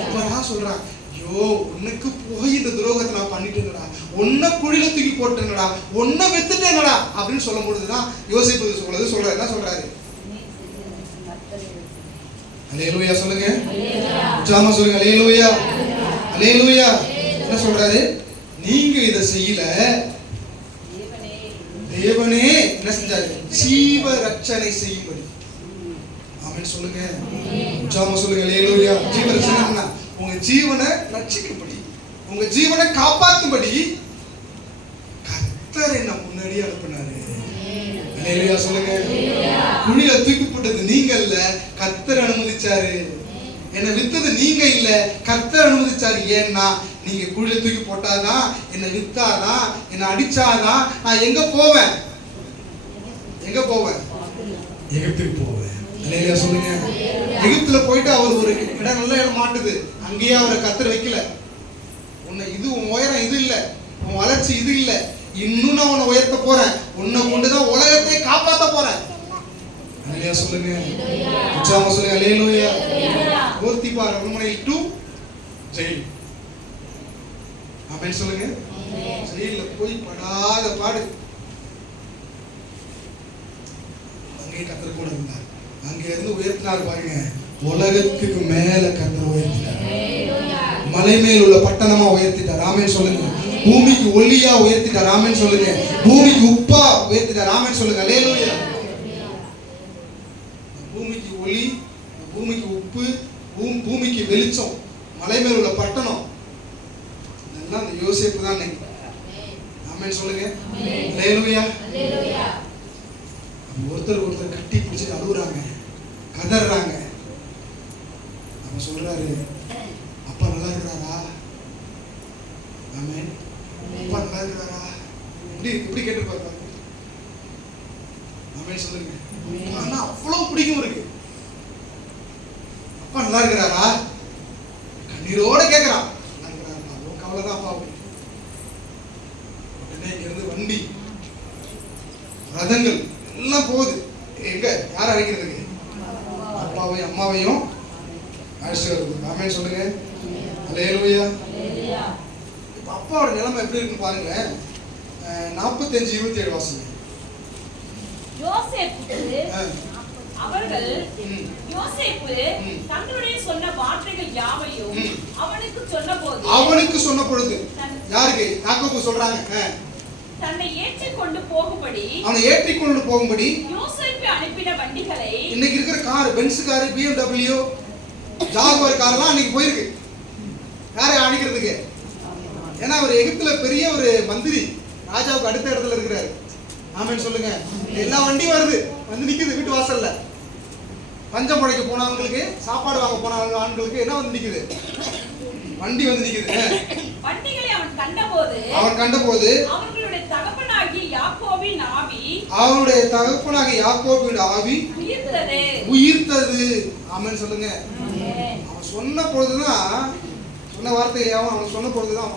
இப்பதான் சொல்றான், ஐயோ உனக்கு போய் இந்த துரோகத்தை நான் பண்ணிட்டேன்டா, உன்னை குழியில தூக்கி போட்டேன்டா, உன்னை வித்துட்டேன்டா அப்படின்னு சொல்லும் பொழுதுதான் யோசிப்பது சொல்றாரு. என்ன சொல்றாரு? அல்லேலூயா சொல்லுங்க. ஜாமா சொல்லுங்க. அல்லேலூயா. அல்லேலூயா. என்ன சொல்றாரு? நீங்க இதை செய்யல, தேவனே என்ன செஞ்சாரு? ஜீவ ரட்சணை செய்யும்படி. ஆமென் சொல்லுங்க. ஜாமா சொல்லுங்க. அல்லேலூயா. ஜீவ ரட்சணை உங்க ஜீவனை ரட்சிக்கும்படி, உங்க ஜீவனை காப்பாத்தும்படி கர்த்தர் என்ன முன்னாடி அனுப்பினாரு. அல்லேலூயா சொல்லுங்க. குழியில தூக்கி போட்டது நீங்க இல்ல, கர்த்தர் அனுமதிச்சாரு. என்னை வித்தது நீங்க இல்ல, கர்த்தர் அனுமதிச்சாரு. ஏன்னா நீங்க குழியில தூக்கி போட்டாதான், என்னை வித்தாதான், என்னை அடிச்சாதான் நான் எங்க போவேன்? எகிப்துக்கு போவேன். அல்லேலூயா சொல்லுங்க. எகிப்துல போயிட்டு அவர் ஒரு இடம், நல்ல இடம் மாட்டுது. அங்கேயே அவரை கர்த்தர் வைக்கல. உன்னை இது உன் உயரம் இது இல்ல, உன் வளர்ச்சி இது இல்ல, இன்னும் நான் உன்னை உயர்த்த போறேன், உன்னை கொண்டுதான் உலகத்தை காப்பாத்த போறேன். அல்லேலூயா சொல்லுங்க. உற்சாகமா சொல்லுங்க. அல்லேலூயா. போத்திபார் அரண்மனையில் டு ஜெயில். ஆமென் சொல்லுங்க. ஜெயில்ல போய் படாத பாடு. அங்கே கர்த்தர் கூட இருந்தார். அங்கே இருந்து உயர்த்தினார் பாருங்க. உலகத்துக்கு மேல கர்த்தர் உயர்த்தினார். மலை மேல் உள்ள பட்டணமா உயர்த்திட்டார். ஆமென் சொல்லுங்க. பூமிக்கு ஒளியா உயர்த்திட்டார். ஆமென் சொல்லுங்க. பூமிக்கு உப்பா உயர்த்திட்டார். ஆமென் சொல்லுங்க. அல்லேலூயா. பூமிக்கு ஒளி, பூமிக்கு உப்பு, பூமிக்கு வெளிச்சம், மலை மேல் உள்ள பட்டணம், இதெல்லாம் அந்த யோசேப்பு தான். ஆமென் சொல்லுங்க. அல்லேலூயா. ஒருத்தர் ஒருத்தர் கட்டி பிடிச்சிட்டு அழுகுறாங்க, கதறாங்க. அவன் சொல்றாரு, அப்பா நல்லா இருக்கிறாரா? ஆமென். அப்பா நல்லா இருக்கிறாரா? இப்படி கேட்டு பாருங்க. ஆமென் சொல்லுங்க. ஆனா அவ்வளவு பிடிக்கும் இருக்கு. அப்பா நல்லா இருக்கிறாரா? கண்ணீரோட கேட்கிறான். நல்லா இருக்கிறாரா? உன் கவலைதான் அப்பா. உடனே இங்க இருந்து வண்டி, ரதங்கள் எல்லாம் போகுது. எங்க யார அழைக்கிறதுக்கு? அப்பாவையும் அம்மாவையும் அழைச்சிட்டு வருது. ஆமென் சொல்லுங்க. அல்லேலூயா. இப்ப அப்பாவோட நிலைமை எப்படி இருக்குன்னு பாருங்களேன். 45:27 வாசிங்க. அவர்கள் யோசேப்பு தங்களுடைய சொன்ன வார்த்தைகள் யாவையும் அவனுக்கு சொன்ன பொழுது யாருக்கு? யாக்கோபு சொல்றாங்க. தன்னை ஏற்றிக்கொண்டு போகும்படி, அவனை ஏற்றிக்கொண்டு போகும்படி யோசேப்பு அனுப்பின வண்டிகளை, இன்னைக்கு இருக்கிற car, Benz car, BMW, Jaguar கார்லாம் அன்னைக்கு போயிருக்கு. யாரை அடிக்கிறதுக்கு? ஏன்னா அவர் எகிப்துல பெரிய ஒரு மந்திரி, ராஜாவுக்கு அடுத்த இடத்துல இருக்கிறாரு. ஆமென் சொல்லுங்க. எல்லா வண்டியும் வருது, வந்து நிக்குது வீட்டு வாசல்ல. பஞ்சம் படைக்க போனவங்களுக்கு, சாப்பாடு வாங்க போன ஆண்களுக்கு என்ன வந்து நிக்குது? வண்டி வந்து நிக்குது. வண்டிகளை அவன் கண்டபோது அவர்களுடைய தகப்பனாகிய யாக்கோபின் ஆவி உயிர்த்தது. ஆமென் சொல்லுங்க. அவன் சொன்ன பொழுதுதான், சொன்ன வார்த்தையாவும் அவன் சொன்ன பொழுதுதான்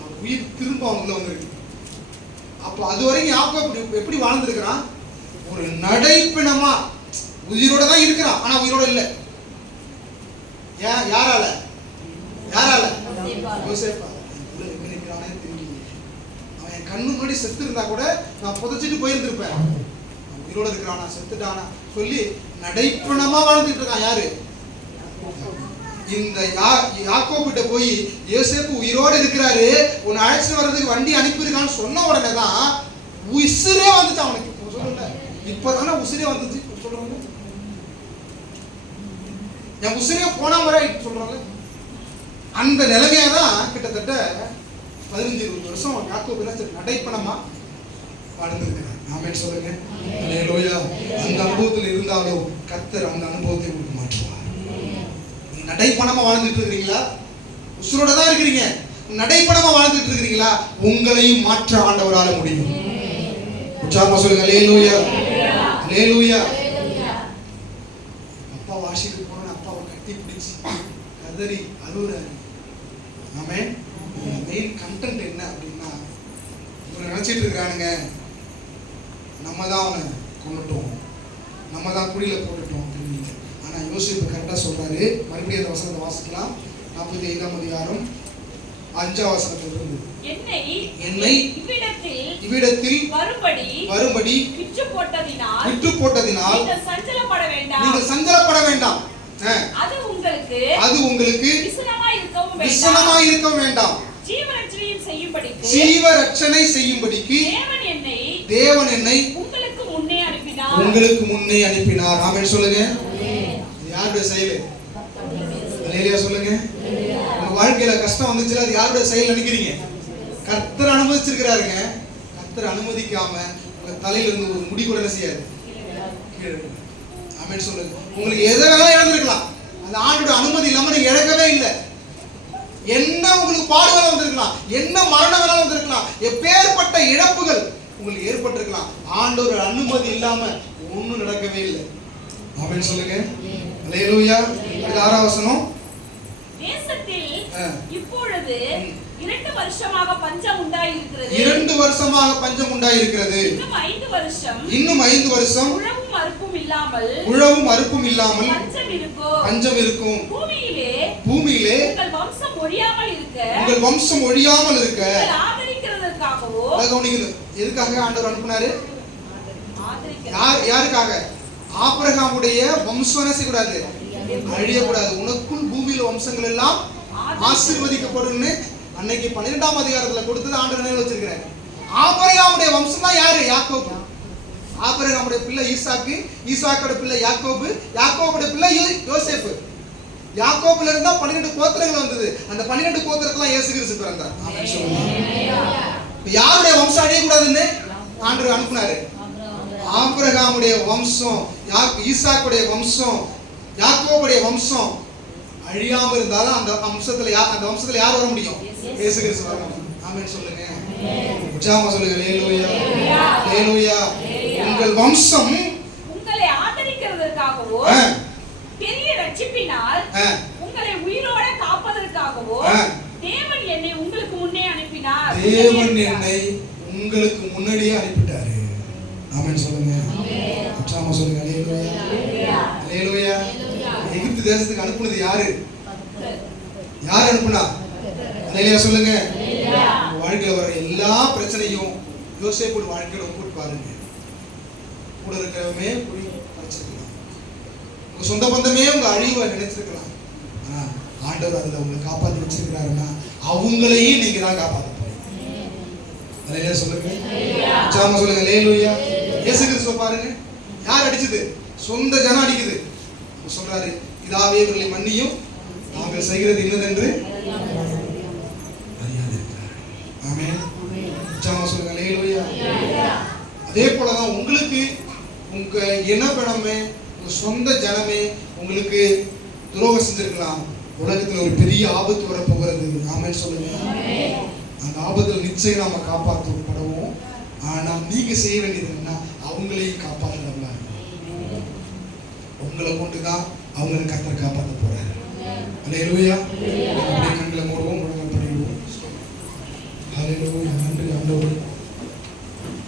அவன் உயிர் திரும்ப அவங்கள வந்திருக்கு. அப்போ அது வரைக்கும் யாக்கோபு எப்படி வாழ்ந்திருக்கிறான்? ஒரு நடைப்பிணமா உயிரோட தான் இருக்கிறான், ஆனா உயிரோட இல்லை. யாரால யோசேப்பா. எங்க நிற்கிறானே தெரியல. அவன் என் கண்ணு முன்னாடி செத்து இருந்தா கூட நான் புதைச்சிட்டு போயிருந்திருப்பேன். உயிரோட இருக்கிறானா செத்துட்டானா சொல்லி நடைப்பணமா வாழ்ந்துட்டு இருக்கான். யாரு? இந்த யாக்கோபிட்ட போய் யோசேப்பு உயிரோட இருக்கிறாரு, உன்னை அழைச்சிட்டு வர்றதுக்கு வண்டி அனுப்பியிருக்கான்னு சொன்ன உடனே தான் உசிரே வந்துச்சு அவனுக்கு. சொல்லல இப்பதானே உசிரே வந்துச்சு சொல்றாங்க. என் உசிரே போன முறை சொல்றாங்க. அந்த நிலைமையா தான் கிட்டத்தட்ட 15-20 வருஷம் யாக்கோபு நடைப்பணமா வாழ்ந்திருக்கிறார். ஆமென் சொல்லுங்க. அல்லேலூயா. அந்த அனுபவத்தில் இருந்தாலும் கர்த்தர் அந்த அனுபவத்தை உங்களுக்கு மாற்றுவார். நீங்க நடைப்பணமா வாழ்ந்துட்டு இருக்கிறீங்களா? உசுரோட தான் இருக்கிறீங்க, நடைப்பணமா வாழ்ந்துட்டு இருக்கிறீங்களா? உங்களையும் மாற்ற ஆண்டவரால முடியும். உற்சாகமா சொல்லுங்க. அல்லேலூயா, அல்லேலூயா. அப்பா வாஷிக்கு போன அப்பாவை கட்டி பிடிச்சு கதறி அழுகுறாரு. ஆமென். மெயின் கண்டென்ட் என்ன அப்படின்னா, இவங்க நினைச்சிட்டு இருக்கிறானுங்க நம்ம தான் அவனை கொண்டுட்டோம், நம்ம தான் குடியில போட்டுட்டோம் அப்படின்னு. ஆனா யோசேப்பு கரெக்டா சொல்றாரு. மறுபடியும் அந்த வசனத்தை வாசிக்கலாம். 45ஆம் அதிகாரம் 5ஆம் வசனத்திலிருந்து, என்னை இவ்விடத்தில் வரும்படி விற்று போட்டதினால் நீங்கள் சஞ்சலப்பட வேண்டாம். அது உங்களுக்கு விசனமாய் இருக்க வேண்டாம். ஜீவரட்சணை செய்யும்படிக்கு தேவன் என்னை உங்களுக்கு முன்னே அனுப்பினார். ஆமென் சொல்லுங்க. யாருடைய செயல்? அல்லேலூயா சொல்லுங்க. உங்க வாழ்க்கையில கஷ்டம் வந்துச்சு, அது யாருடைய செயல் நினைக்கிறீங்க? கர்த்தர் அனுமதிச்சிருக்கிறாருங்க. கர்த்தர் அனுமதிக்காம உங்க தலையில இருந்து ஒரு முடி கூட செய்யாது. ஆமென் சொல்லுங்க. உங்களுக்கு எதை வேணா இழந்திருக்கலாம், அந்த ஆண்டோட அனுமதி இல்லாம நீங்க இழக்கவே இல்லை. என்ன உங்களுக்கு பாடுகள் வந்திருக்கலாம், என்ன மரணம் வேணாலும் வந்திருக்கலாம், எப்பேற்பட்ட இழப்புகள் உங்களுக்கு ஏற்பட்டிருக்கலாம். ஆண்டோட அனுமதி இல்லாம ஒண்ணும் நடக்கவே இல்லை. ஆமென் சொல்லுங்க. அல்லேலூயா. 6ஆம் வசனம், தேசத்தில் இப்பொழுது 2 வருஷமாக பஞ்சம் உண்டாயிருக்கிறது. 2 வருஷமாக பஞ்சம் உண்டாயிருக்கிறது. இன்னும் 5 வருஷம் உழவும் அறுப்பும் இல்லாமல் பஞ்சம் இருக்கும். பூமியிலே உங்கள் வம்சம் ஒழியாமல் இருக்க எதுக்காக ஆண்டவர் அனுப்பினாரு? யாருக்காக? ஆபிரகாமுடைய வம்சம் செய்யக்கூடாது, அழியக்கூடாது. உனக்குள் பூமியில வம்சங்கள் எல்லாம் ஆசீர்வதிக்கப்படும். அன்னைக்கு 12ஆம் அதிகாரத்துல கொடுத்தது ஆண்டவர் நினைவு வச்சிருக்கிறார். ஆபிரகாமுடைய வம்சம் தான் யாரு? யாக்கோபு. ஆபிரகாமுடைய பிள்ளை ஈசாக்கு, ஈசாக்கோட பிள்ளை யாக்கோபு, யாக்கோபுடைய பிள்ளை யோசேப்பு. யாக்கோபுல இருந்தா 12 கோத்திரங்கள் வந்தது. அந்த 12 கோத்திரத்துல இயேசு கிறிஸ்து பிறந்தார். ஆமென் சொல்லுங்க. யாருடைய வம்சம் அழியக்கூடாதுன்னு ஆண்டவர் அனுப்புனாரு? ஆபிரகாமுடைய வம்சம், ஈசாக்குடைய வம்சம், யாக்கோபுடைய வம்சம் அழியாம இருந்தாலும் அந்த வம்சத்துல யார் வர முடியும்? இயேசு கிறிஸ்து வர முடியும். ஆமென் சொல்லுங்க. உற்சாகமா சொல்லுங்க. அல்லேலூயா, அல்லேலூயா. உங்கள் வம்சம் உங்களை ஆதரிக்கிறதற்காகவோ பெரிய ரட்சிப்பினால் உங்களை உயிரோட காப்பதற்காகவோ தேவன் என்னை உங்களுக்கு முன்னே அனுப்பினார். தேவன் என்னை உங்களுக்கு முன்னாடியே அனுப்பிட்டாரு. ஆமென் சொல்லுங்க. உற்சாகமா சொல்லுங்க. அல்லேலூயா, அல்லேலூயா. எகிப்து தேசத்துக்கு அனுப்புனது யாரு? யார் அனுப்புனா? அல்லேலூயா சொல்லுங்க. உங்க வாழ்க்கையில வர எல்லா பிரச்சனையும் யோசேப்பு வாழ்க்கையோட ஒப்பிட்டு பாருங்க. கூட இருக்கிறவமே புடி பறிச்சிருக்கலாம், உங்க சொந்த பந்தமே உங்க அழிவை நினைச்சிருக்கலாம். ஆனா ஆண்டவர் அதுல உங்களை காப்பாற்றி வச்சிருக்கிறாருன்னா அவங்களையும் நீங்க தான் காப்பாற்ற போறீங்க. அல்லேலூயா சொல்லுங்க. உற்சாகமா சொல்லுங்க. அல்லேலூயா. இயேசு கிறிஸ்துவை பாருங்க. யார் அடிச்சது? சொந்த ஜனம் அடிக்குது. சொல்றாரு, இதாவே இவர்களை மன்னியும், நாங்கள் செய்கிறது இன்னதென்று அறியாதிருக்கிறார்கள். ஆமென். உற்சாகமா சொல்லுங்க. அல்லேலூயா. அதே போலதான் உங்களுக்கு உங்க இனபணமே, உங்க சொந்த ஜனமே உங்களுக்கு துரோகம் செஞ்சிருக்கலாம். உலகத்துல ஒரு பெரிய ஆபத்து வர போகிறது. ஆமென் சொல்லுங்க. அந்த ஆபத்துல நிச்சயம் நாம காப்பாற்றப்படுவோம். ஆனா நீங்க செய்ய வேண்டியது என்ன? அவங்களையும் காப்பாற்றுறவங்களா இருக்கும். உங்களை கொண்டுதான் அவங்களை கர்த்தர் காப்பாற்ற போறாரு. அல்லேலூயா. அப்படியே கண்களை மூடுவோம், முழங்கால் படிடுவோம். அல்லேலூயா. நன்றி ஆண்டவரே.